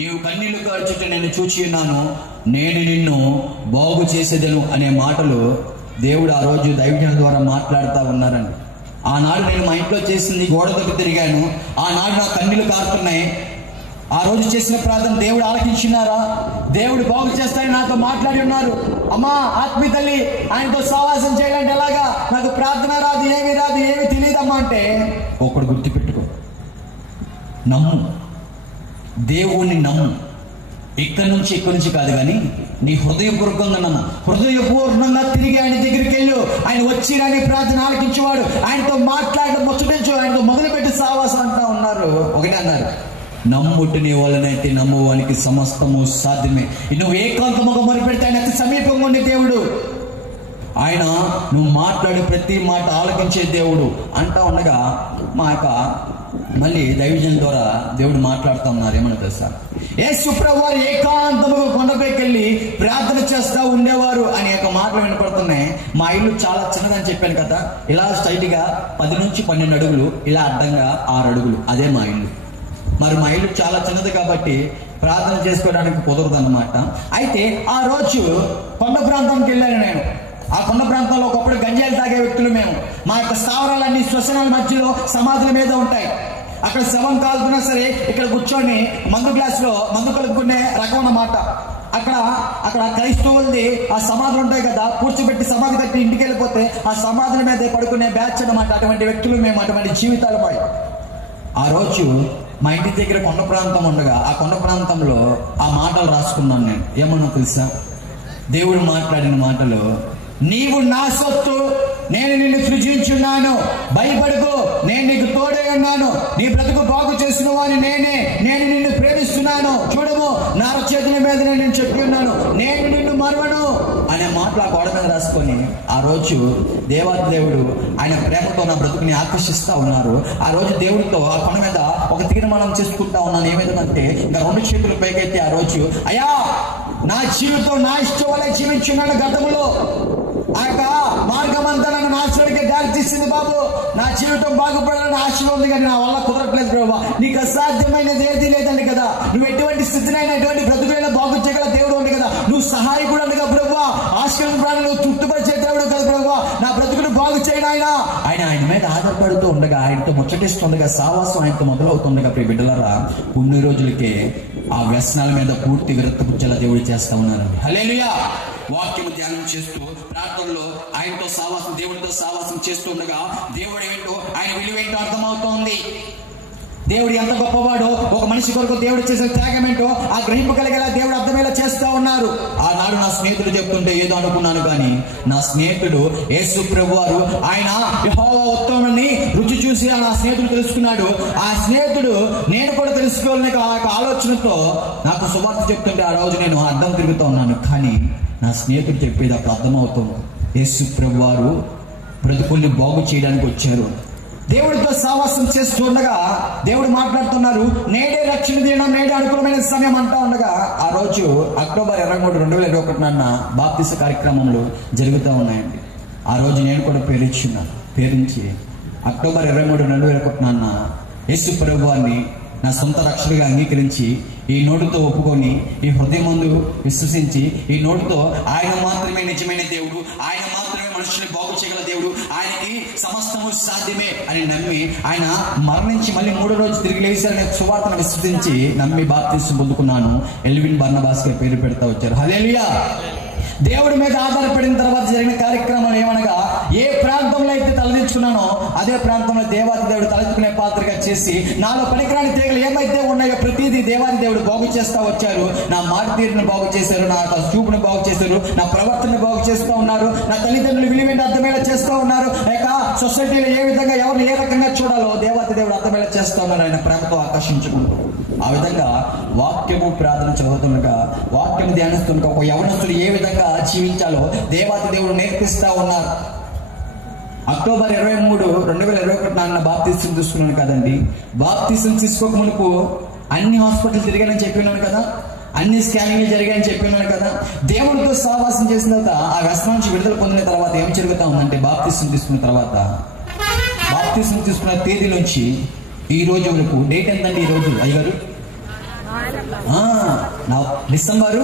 నీవు కన్నీళ్లు కార్చుట నేను చూచి ఉన్నాను, నేను నిన్ను బాగు చేసేదను అనే మాటలు దేవుడు ఆ రోజు దైవజనుల ద్వారా మాట్లాడుతూ ఉన్నారండి. ఆనాడు నేను మా ఇంట్లో చేసింది గోడ తట్టు తిరిగాను, ఆనాడు నా కన్నీళ్లు కారుతున్నాయి. ఆ రోజు చేసిన ప్రార్థన దేవుడు ఆలకించినారా? దేవుడు బాగు చేస్తాయని నాతో మాట్లాడి ఉన్నారు. అమ్మా ఆత్మీయ తల్లి, ఆయనతో సహవాసం చేయాలంటే ఎలాగా? నాకు ప్రార్థన రాదు, ఏమీ తెలియదమ్మా అంటే ఒకడు గుర్తుపెట్టుకో, నమ్ము, దేవుణ్ణి నమ్ము. ఇక్కడి నుంచి కాదు కానీ నీ హృదయపూర్వకంగా నమ్ము. హృదయపూర్వకంగా తిరిగి ఆయన దగ్గరికి వెళ్ళు. ఆయన వచ్చి నీ ప్రార్థన ఆలకించేవాడు. ఆయనతో మాట్లాడడం ముచ్చటించు, ఆయనతో మొదలుపెట్టి సహవాసం అంటా ఉన్నారు. ఒకటే అన్నారు, నమ్ముటి నీ వలనైతే నమ్మువానికి సమస్తము సాధ్యమే. నువ్వు ఏకాంతముగా మొదలుపెడితే ఆయన అతి సమీపంగా ఉండే దేవుడు. ఆయన నువ్వు మాట్లాడే ప్రతి మాట ఆలకించే దేవుడు అంటా ఉండగా మా యొక్క మళ్ళీ దైవజనుల ద్వారా దేవుడు మాట్లాడుతూ ఉన్నారు. ఏమన్నా తెలుసా? యేసు ప్రభువారు ఏకాంతముగా కొండపైకి వెళ్ళి ప్రార్థన చేస్తూ ఉండేవారు అనే యొక్క మాటలు వినపడుతున్నాయి. మా ఇల్లు చాలా చిన్నదని చెప్పాను కదా, ఇలా స్ట్రైట్ గా 10 నుంచి 12 అడుగులు, ఇలా అడ్డంగా 6 అడుగులు, అదే మా ఇల్లు. మరి మా ఇల్లు చాలా చిన్నది కాబట్టి ప్రార్థన చేసుకోవడానికి కుదరదు అన్నమాట. అయితే ఆ రోజు కొండ ప్రాంతానికి వెళ్ళాను నేను. ఆ కొండ ప్రాంతంలో ఒకప్పుడు గంజాయిలు తాగే వ్యక్తులు మేము. మా యొక్క స్థావరాలన్నీ శ్వసనాల మధ్యలో సమాధుల మీద ఉంటాయి. అక్కడ శవం కాలుతున్నా సరే ఇక్కడ కూర్చొని మందు గ్లాసులో మందు కలుపుకునే రకం అన్నమాట. అక్కడ క్రైస్తవులది ఆ సమాధులు ఉంటాయి కదా, కూర్చోబెట్టి సమాధి కట్టి ఇంటికి వెళ్ళిపోతే ఆ సమాధుల మీద పడుకునే బ్యాచ్ అన్నమాట. అటువంటి వ్యక్తులు మేము, అటువంటి జీవితాలు మాయి. ఆ రోజు మా ఇంటి దగ్గర కొండ ప్రాంతం ఉండగా ఆ కొండ ప్రాంతంలో ఆ మాటలు రాసుకున్నాను నేను. ఏమన్నా తెలుసా? దేవుడు మాట్లాడిన మాటలు, నీవు నా సొత్తు, నేను నిన్ను సృజించున్నాను, భయపడుకో, నేను నీకు తోడే ఉన్నాను, నీ బ్రతుకు బాగు చేసిన వాడిని నేనే, నేను నిన్ను ప్రేమిస్తున్నాను, చూడము నా చేతుల మీద నేను చెప్పి ఉన్నాను, నేను నిన్ను మరవను అనే మాటలు ఆ గోడ మీద రాసుకొని ఆ రోజు దేవాది దేవుడు ఆయన ప్రేమతో నా బ్రతుకుని ఆకర్షిస్తా ఉన్నారు. ఆ రోజు దేవుడితో ఆ కొండ మీద ఒక తీర్మానం చేసుకుంటా ఉన్నాను. ఏమైందంటే ఇంకా 2 చేతులు పైకైతే ఆ రోజు, అయ్యా నా జీవితం నా ఇష్టం వల్లే జీవించున్నాను. గతంలో ఆ యొక్క మార్గం అంతా నన్ను నాశనానికి దారి తీసింది బాబు. నా జీవితం బాగుపడాలని ఆశలు ఉంది కానీ నా వల్ల కుదరట్లేదు ప్రభావ. నీకు అసాధ్యమైనది ఏది లేదండి కదా. నువ్వు ఎటువంటి స్థితినైనా ఎటువంటి బ్రతుకైనా బాగు చేయగల దేవుడు ఉంది కదా. నువ్వు సహాయకుడు అండి ప్రభావ. ఆశలను ప్రాణులు తృప్తిపరిచే దేవుడు కదా ప్రభావ. నా బ్రతుకును బాగు చేయడం ఆయన మీద ఆధారపడుతూ ఉండగా, ఆయనతో ముచ్చటిస్తుండగా, సావాసం ఆయనతో మొదలవుతుండగా ప్రియ బిడ్డలారా, కొన్ని రోజులకే ఆ వ్యసనాల మీద పూర్తి విరక్తపుచ్చేలా దేవుడు చేస్తా ఉన్నారండి. హల్లెలూయా. వాక్యము ధ్యానం చేస్తూ ప్రార్థనలో ఆయనతో సావాసం, దేవుడితో సావాసం చేస్తూ ఉండగా దేవుడు ఏంటో, ఆయన విలువేంటో అర్థమవుతోంది. దేవుడు ఎంత గొప్పవాడో, ఒక మనిషి కొరకు దేవుడు చేసిన త్యాగం ఏంటో ఆ గ్రహింపు కలిగేలా దేవుడు అర్థమయ్యేలా చేస్తూ ఉన్నారు. ఆనాడు నా స్నేహితుడు చెప్తుంటే ఏదో అనుకున్నాను కానీ నా స్నేహితుడు యేసు ప్రభువారు ఆయన యెహోవా ఉత్తముని రుచి చూసి నా స్నేహితుడు తెలుసుకున్నాడు. ఆ స్నేహితుడు నేను కూడా తెలుసుకోవాలనే ఆలోచనతో నాకు సువార్త చెప్తుంటే ఆ రోజు నేను అర్థం తిరుగుతూ ఉన్నాను. కానీ నా స్నేహితుడు చెప్పేది అప్పుడు అర్థమవుతుంది. యేసు ప్రభువారు బ్రతుకుల్ని బాగు చేయడానికి వచ్చారు. దేవుడితో సావాసం చేస్తుండగా దేవుడు మాట్లాడుతున్నారు. నేడే రక్షణ దినం, నేడే అనుకూలమైన సమయం అంటా ఉండగా ఆ రోజు అక్టోబర్ 23, 2021 బాప్తిస కార్యక్రమంలో జరుగుతూ ఉన్నాయండి. ఆ రోజు నేను కూడా పేరించి అక్టోబర్ 23, 2021 యేసు ప్రభువాన్ని నా సొంత రక్షకుడిగా అంగీకరించి ఈ నోటితో ఒప్పుకొని, ఈ హృదయమందు విశ్వసించి, ఈ నోటితో ఆయన మాత్రమే నిజమైన దేవుడు, ఆయన మాత్రమే మనుషుల్ని బాగు చేయగల దేవుడు, ఆయనకి సమస్తము సాధ్యమే అని నమ్మి, ఆయన మరణించి మళ్ళీ 3వ రోజు తిరిగి లేచారనే సువార్తను విశ్వసించి నమ్మి బాప్తిసం పొందుకున్నాను. ఎల్విన్ బర్నబాస్ గారి పేరు పెడతా వచ్చారు. హల్లెలూయా. దేవుడి మీద ఆధారపడిన తర్వాత జరిగిన కార్యక్రమం ఏమనగా, ఏ ప్రాంతంలో అయితే తలదించుకున్నానో అదే ప్రాంతంలో దేవాది దేవుడు తలెత్తుకునే పాత్రగా చేసి, నాలో పనికిరాని తీగలు ఏమైతే ఉన్నాయో ప్రతిదీ దేవాది దేవుడు బాగు చేస్తా వచ్చారు. నా మాట తీరును బాగు చేశారు, నా చూపును బాగు చేశారు, నా ప్రవర్తనను బాగు చేస్తూ ఉన్నారు, నా తల్లిదండ్రులు విలువైన అర్థమేలా చేస్తూ ఉన్నారు. ఇక సొసైటీలో ఏ విధంగా ఎవరిని ఏ రకంగా చూడాలో దేవాది దేవుడు అర్థమేలా చేస్తూ ఉన్నారు, ఆయన ప్రేమతో ఆకర్షించుకుంటూ. ఆ విధంగా వాక్యము ప్రార్థన చదువుతుండగా, వాక్యము ధ్యానిస్తుండగా ఒక యవనస్తుడు ఏ విధంగా జీవించాలో దేవాది దేవుడు నేర్పిస్తా ఉన్నారు. అక్టోబర్ 23, 2021 నాన్న బాప్తీసం తీసుకున్నాను కదండి. బాప్తీసం తీసుకోక మునుపు అన్ని హాస్పిటల్ తిరిగానని చెప్పినాను కదా, అన్ని స్కానింగ్లు జరిగాయని చెప్పినాను కదా. దేవుడితో సహవాసం చేసిన తర్వాత ఆ వ్యసనం నుంచి విడుదల పొందిన తర్వాత ఏం జరుగుతా ఉందంటే, బాప్తీసం తీసుకున్న తర్వాత, బాప్తీసం తీసుకున్న తేదీ నుంచి ఈ రోజు వరకు, డేట్ ఎంతండి ఈ రోజు అయ్యగారు? డిసెంబరు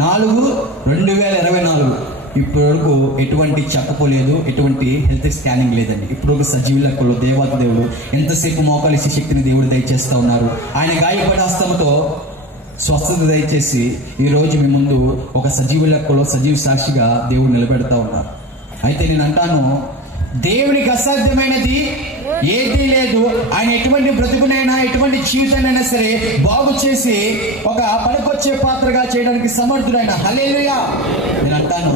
4, 2024. ఇప్పటి వరకు ఎటువంటి చెప్పలేదు, ఎటువంటి హెల్త్ స్కానింగ్ లేదండి. ఇప్పుడు ఒక సజీవ లెక్కలో దేవాది దేవుడు ఎంతసేపు మోకాలిసి శక్తిని దేవుడు దయచేస్తా ఉన్నారు. ఆయన గాయపడి హస్తంతో స్వస్థత దయచేసి ఈ రోజు మీ ముందు ఒక సజీవ లెక్కలో సజీవ సాక్షిగా దేవుడు నిలబెడతా ఉన్నారు. అయితే నేను అంటాను, దేవునికి అసాధ్యమైనది ఏదీ లేదు. ఆయన ఎటువంటి బ్రతుకునైనా, ఎటువంటి జీవితానైనా సరే బాగు చేసి ఒక పనికొచ్చే పాత్రగా చేయడానికి సమర్థుడైన. హల్లెలూయా. నేను అంటాను,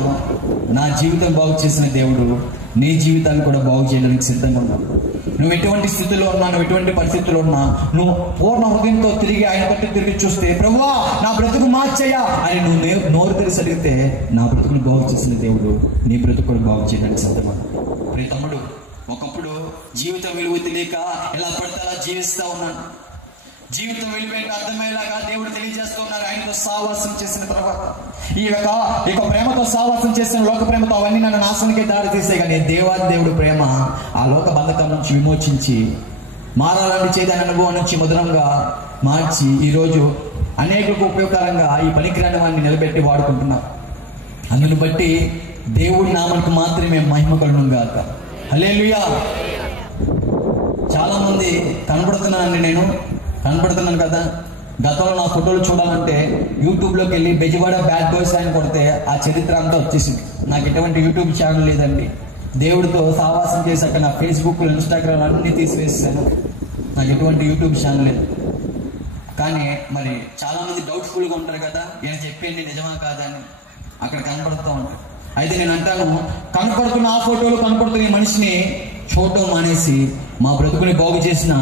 నా జీవితం బాగు చేసిన దేవుడు నీ జీవితాన్ని కూడా బాగు చేయడానికి సిద్ధంగా ఉన్నాడు. నువ్వు ఎటువంటి స్థితిలో ఉన్నా, నువ్వు ఎటువంటి పరిస్థితుల్లో ఉన్నా, నువ్వు పూర్ణ హృదయంతో తిరిగి ఆయన తట్టు తిరిగి చూస్తే, ప్రభువా నా బ్రతుకు మార్చయ్యా అని నువ్వు నోరు తెరిచి అడిగితే, నా బ్రతుకును బాగు చేసిన దేవుడు నీ బ్రతుకును బాగు చేయడానికి సిద్ధంగా. ప్రియ తమ్ముడు, ఒకప్పుడు జీవితం విలువ తెలియక ఎలా పడితే అలా జీవిస్తా ఉన్నాను. జీవితం విలువైన అర్థమయ్యేలాగా దేవుడు తెలియజేస్తూ ఉన్నారు. ఆయనతో సావాసం చేసిన తర్వాత, ఈ యొక్క ప్రేమతో సావాసం చేసిన లోక ప్రేమతో అవన్నీ నన్ను నాశనానికే దారి తీసే. కానీ దేవాది దేవుడు ప్రేమ ఆ లోక బంధకం నుంచి విమోచించి, మారాలని చేదని అనుభవం నుంచి మధురంగా మార్చి ఈరోజు అనేకులకు ఉపయోగకరంగా ఈ పనికిరాని వాడిని నిలబెట్టి వాడుకుంటున్నాం. అందును బట్టి దేవుడి నామానికి మాత్రమే మహిమ కలుగును గాక. హల్లెలూయా. చాలా మంది కనబడుతున్నాను కదా. గతంలో నా ఫోటోలు చూడాలంటే యూట్యూబ్లోకి వెళ్ళి బెజవాడ బ్యాడ్ బాయ్స్ అని కొడితే ఆ చరిత్ర అంతా వచ్చేసింది. నాకు ఎటువంటి యూట్యూబ్ ఛానల్ లేదండి. దేవుడితో సావాసం చేశాక నా ఫేస్బుక్, ఇన్స్టాగ్రామ్ అన్ని తీసివేసాను. నాకు ఎటువంటి యూట్యూబ్ ఛానల్ లేదు. కానీ మరి చాలా మంది డౌట్ఫుల్గా ఉంటారు కదా, నేను చెప్పేది నిజమా కాదా అని అక్కడ కనపడుతూ ఉంటారు. అయితే నేను అంటాను, కనపడుతున్న ఆ ఫోటోలు, కనపడుతున్న ఈ మనిషిని చూడటం మానేసి మా బ్రతుకుని బాగు చేసిన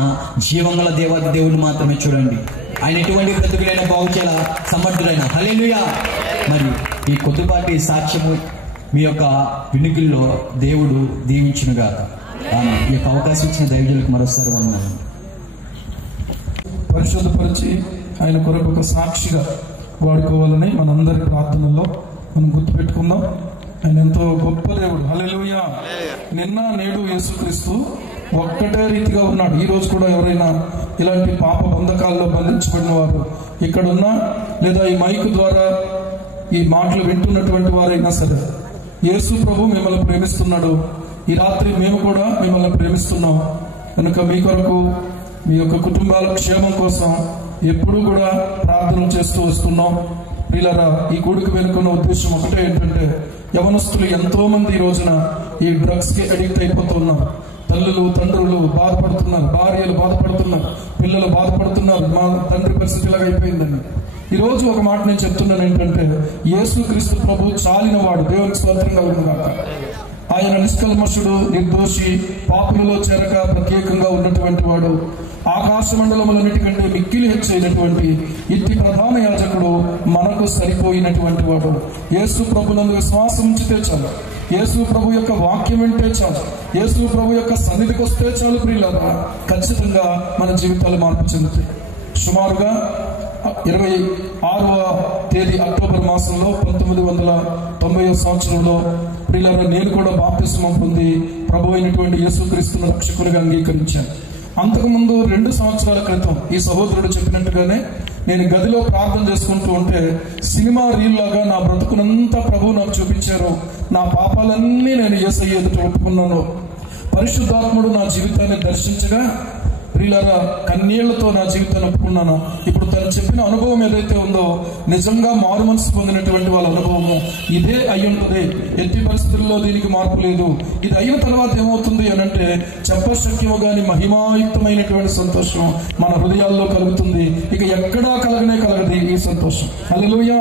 జీవంగల దేవాది దేవుడిని మాత్రమే చూడండి. ఆయన ఎటువంటి బ్రతుకులైనా బాగు చేయాల సమర్థుడైన. హల్లెలూయా. మరి ఈ కొద్దిపాటి సాక్ష్యము మీ యొక్క వినికిల్లో దేవుడు దీవించునుగాక. ఈ యొక్క అవకాశం ఇచ్చిన దైవజనులకు మరోసారి వందనాలు. పరిశుద్ధపరిచి ఆయన కొరకు ఒక సాక్షిగా వాడుకోవాలని మనందరి ప్రార్థనల్లో మనం గుర్తుపెట్టుకుందాం. ఆయన ఎంతో గొప్ప దేవుడు. హల్లెలూయా. నిన్న నేడు యేసుక్రీస్తు ఒక్కటే రీతిగా ఉన్నాడు. ఈ రోజు కూడా ఎవరైనా ఇలాంటి పాప బంధకాల్లో బంధించబడిన వారు ఇక్కడున్నా, లేదా ఈ మైక్ ద్వారా ఈ మాటలు వింటున్నటువంటి వారైనా సరే, యేసు ప్రభు మిమ్మల్ని ప్రేమిస్తున్నాడు. ఈ రాత్రి మేము కూడా మిమ్మల్ని ప్రేమిస్తున్నాం. కనుక మీ కొరకు, మీ యొక్క కుటుంబాల క్షేమం కోసం ఎప్పుడూ కూడా ప్రార్థన చేస్తూ వస్తున్నాం. వీళ్ళరా ఈ కూడికి వెనుకున్న ఉద్దేశం ఒకటే ఏంటంటే, యవనస్తులు ఎంతో మంది ఈ రోజున ఈ డ్రగ్స్ కి అడిక్ట్ అయిపోతున్నారు. తల్లులు, తండ్రులు బాధపడుతున్నారు, భార్యలు బాధపడుతున్నారు, పిల్లలు బాధపడుతున్నారు. మా తండ్రి పరిస్థితి ఇలాగ అయిపోయిందని. ఈ రోజు ఒక మాట నేను చెప్తున్నాను ఏంటంటే, యేసుక్రీస్తు ప్రభు చాలిన వాడు. దేవునికి స్తోత్రంగా ఉన్నగాక. ఆయన నిష్కల్మషుడు, నిర్దోషి, పాపులలో చేరక ప్రత్యేకంగా ఉన్నటువంటి వాడు. ఆకాశ మండలములన్నిటికంటే మిక్కిలి హెచ్చైనటువంటి ఇట్టి ప్రధాన యాజకుడు మనకు సరిపోయినటువంటి వాడు. యేసు ప్రభునందు విశ్వాసం ఉంచితే చాలు, యేసు ప్రభు యొక్క వాక్యం వింటే చాలు, యేసు ప్రభు యొక్క సన్నిధికి వస్తే చాలు ప్రియులారా, ఖచ్చితంగా మన జీవితాలు మార్పు చెందుతాయి. సుమారుగా 26వ తేదీ అక్టోబర్ మాసంలో 1990 సంవత్సరంలో ప్రియులారా నేను కూడా బాప్తిస్మం పొంది ప్రభు అయినటువంటి యేసుక్రీస్తును రక్షకునిగా అంగీకరించాను. అంతకుముందు 2 సంవత్సరాల క్రితం ఈ సహోదరుడు చెప్పినట్టుగానే నేను గదిలో ప్రార్థన చేసుకుంటూ ఉంటే సినిమా రీల్ లాగా నా బ్రతుకునంతా ప్రభు నాకు చూపించారు. నా పాపాలన్నీ నేను యేసయ్య ఎదుట ఒప్పుకున్నాను. పరిశుద్ధాత్ముడు నా జీవితాన్ని దర్శించగా ప్రియులారా, కన్నీళ్లతో నా జీవితాన్ని ఒప్పుకున్నాను. ఇప్పుడు తను చెప్పిన అనుభవం ఏదైతే ఉందో, నిజంగా మారు మనసు పొందినటువంటి వాళ్ళ అనుభవము ఇదే అయి ఉంటుంది. ఎట్టి పరిస్థితుల్లో దీనికి మార్పు లేదు. ఇది అయిన తర్వాత ఏమవుతుంది అని అంటే, చెప్పశక్యము గాని మహిమాయుక్తమైనటువంటి సంతోషం మన హృదయాల్లో కలుగుతుంది. ఇక ఎక్కడా కలగదు ఈ సంతోషం. హల్లెలూయా.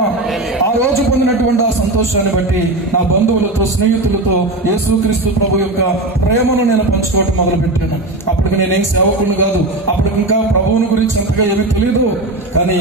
ఆ రోజు పొందినటువంటి ఆ సంతోషాన్ని బట్టి నా బంధువులతో, స్నేహితులతో యేసుక్రీస్తు ప్రభు యొక్క ప్రేమను నేను పంచుకోవటం మొదలుపెట్టాను. అప్పటికి నేనేం సేవకుని కాదు, అప్పటికి ఇంకా ప్రభువుని గురించి అంతగా ఏమీ తెలియదు. కానీ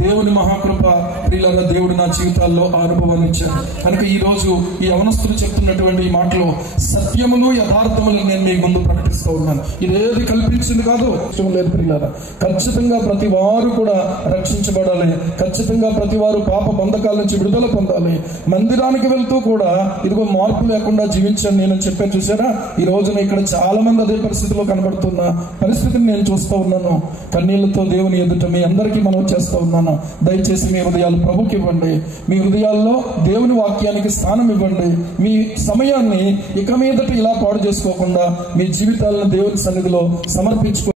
దేవుని మహాకృప, ప్రియులారా, దేవుడు నా జీవితాల్లో ఆ అనుభవాన్ని ఇచ్చాడు. కనుక ఈ రోజు ఈ యవనస్తులు చెప్తున్నటువంటి ఈ మాటలో సత్యములు యథార్థములు నేను మీ ముందు ప్రకటిస్తూ ఉన్నాను. ఇదేది కల్పించింది కాదు, ఇష్టం లేదు. ప్రియులారా, ఖచ్చితంగా ప్రతి వారు కూడా రక్షించబడాలి. ఖచ్చితంగా ప్రతి వారు పాప బంధకాల నుంచి విడుదల పొందాలి. మందిరానికి వెళ్తూ కూడా ఇదిగో మార్పు లేకుండా జీవించాను నేను చెప్పాను. చూసారా, ఈ రోజున ఇక్కడ చాలా మంది అదే పరిస్థితిలో కనబడుతున్న పరిస్థితిని నేను చూస్తూ ఉన్నాను. కన్నీళ్లతో దేవుని ఎదుట మీ అందరికీ మనం చేస్తూ ఉన్నాను. దయచేసి మీ హృదయాలు ప్రభుకి ఇవ్వండి. మీ హృదయాల్లో దేవుని వాక్యానికి స్థానం ఇవ్వండి. మీ సమయాన్ని ఇక మీదట ఇలా పాడు చేసుకోకుండా మీ జీవితాలను దేవుని సన్నిధిలో సమర్పించుకో.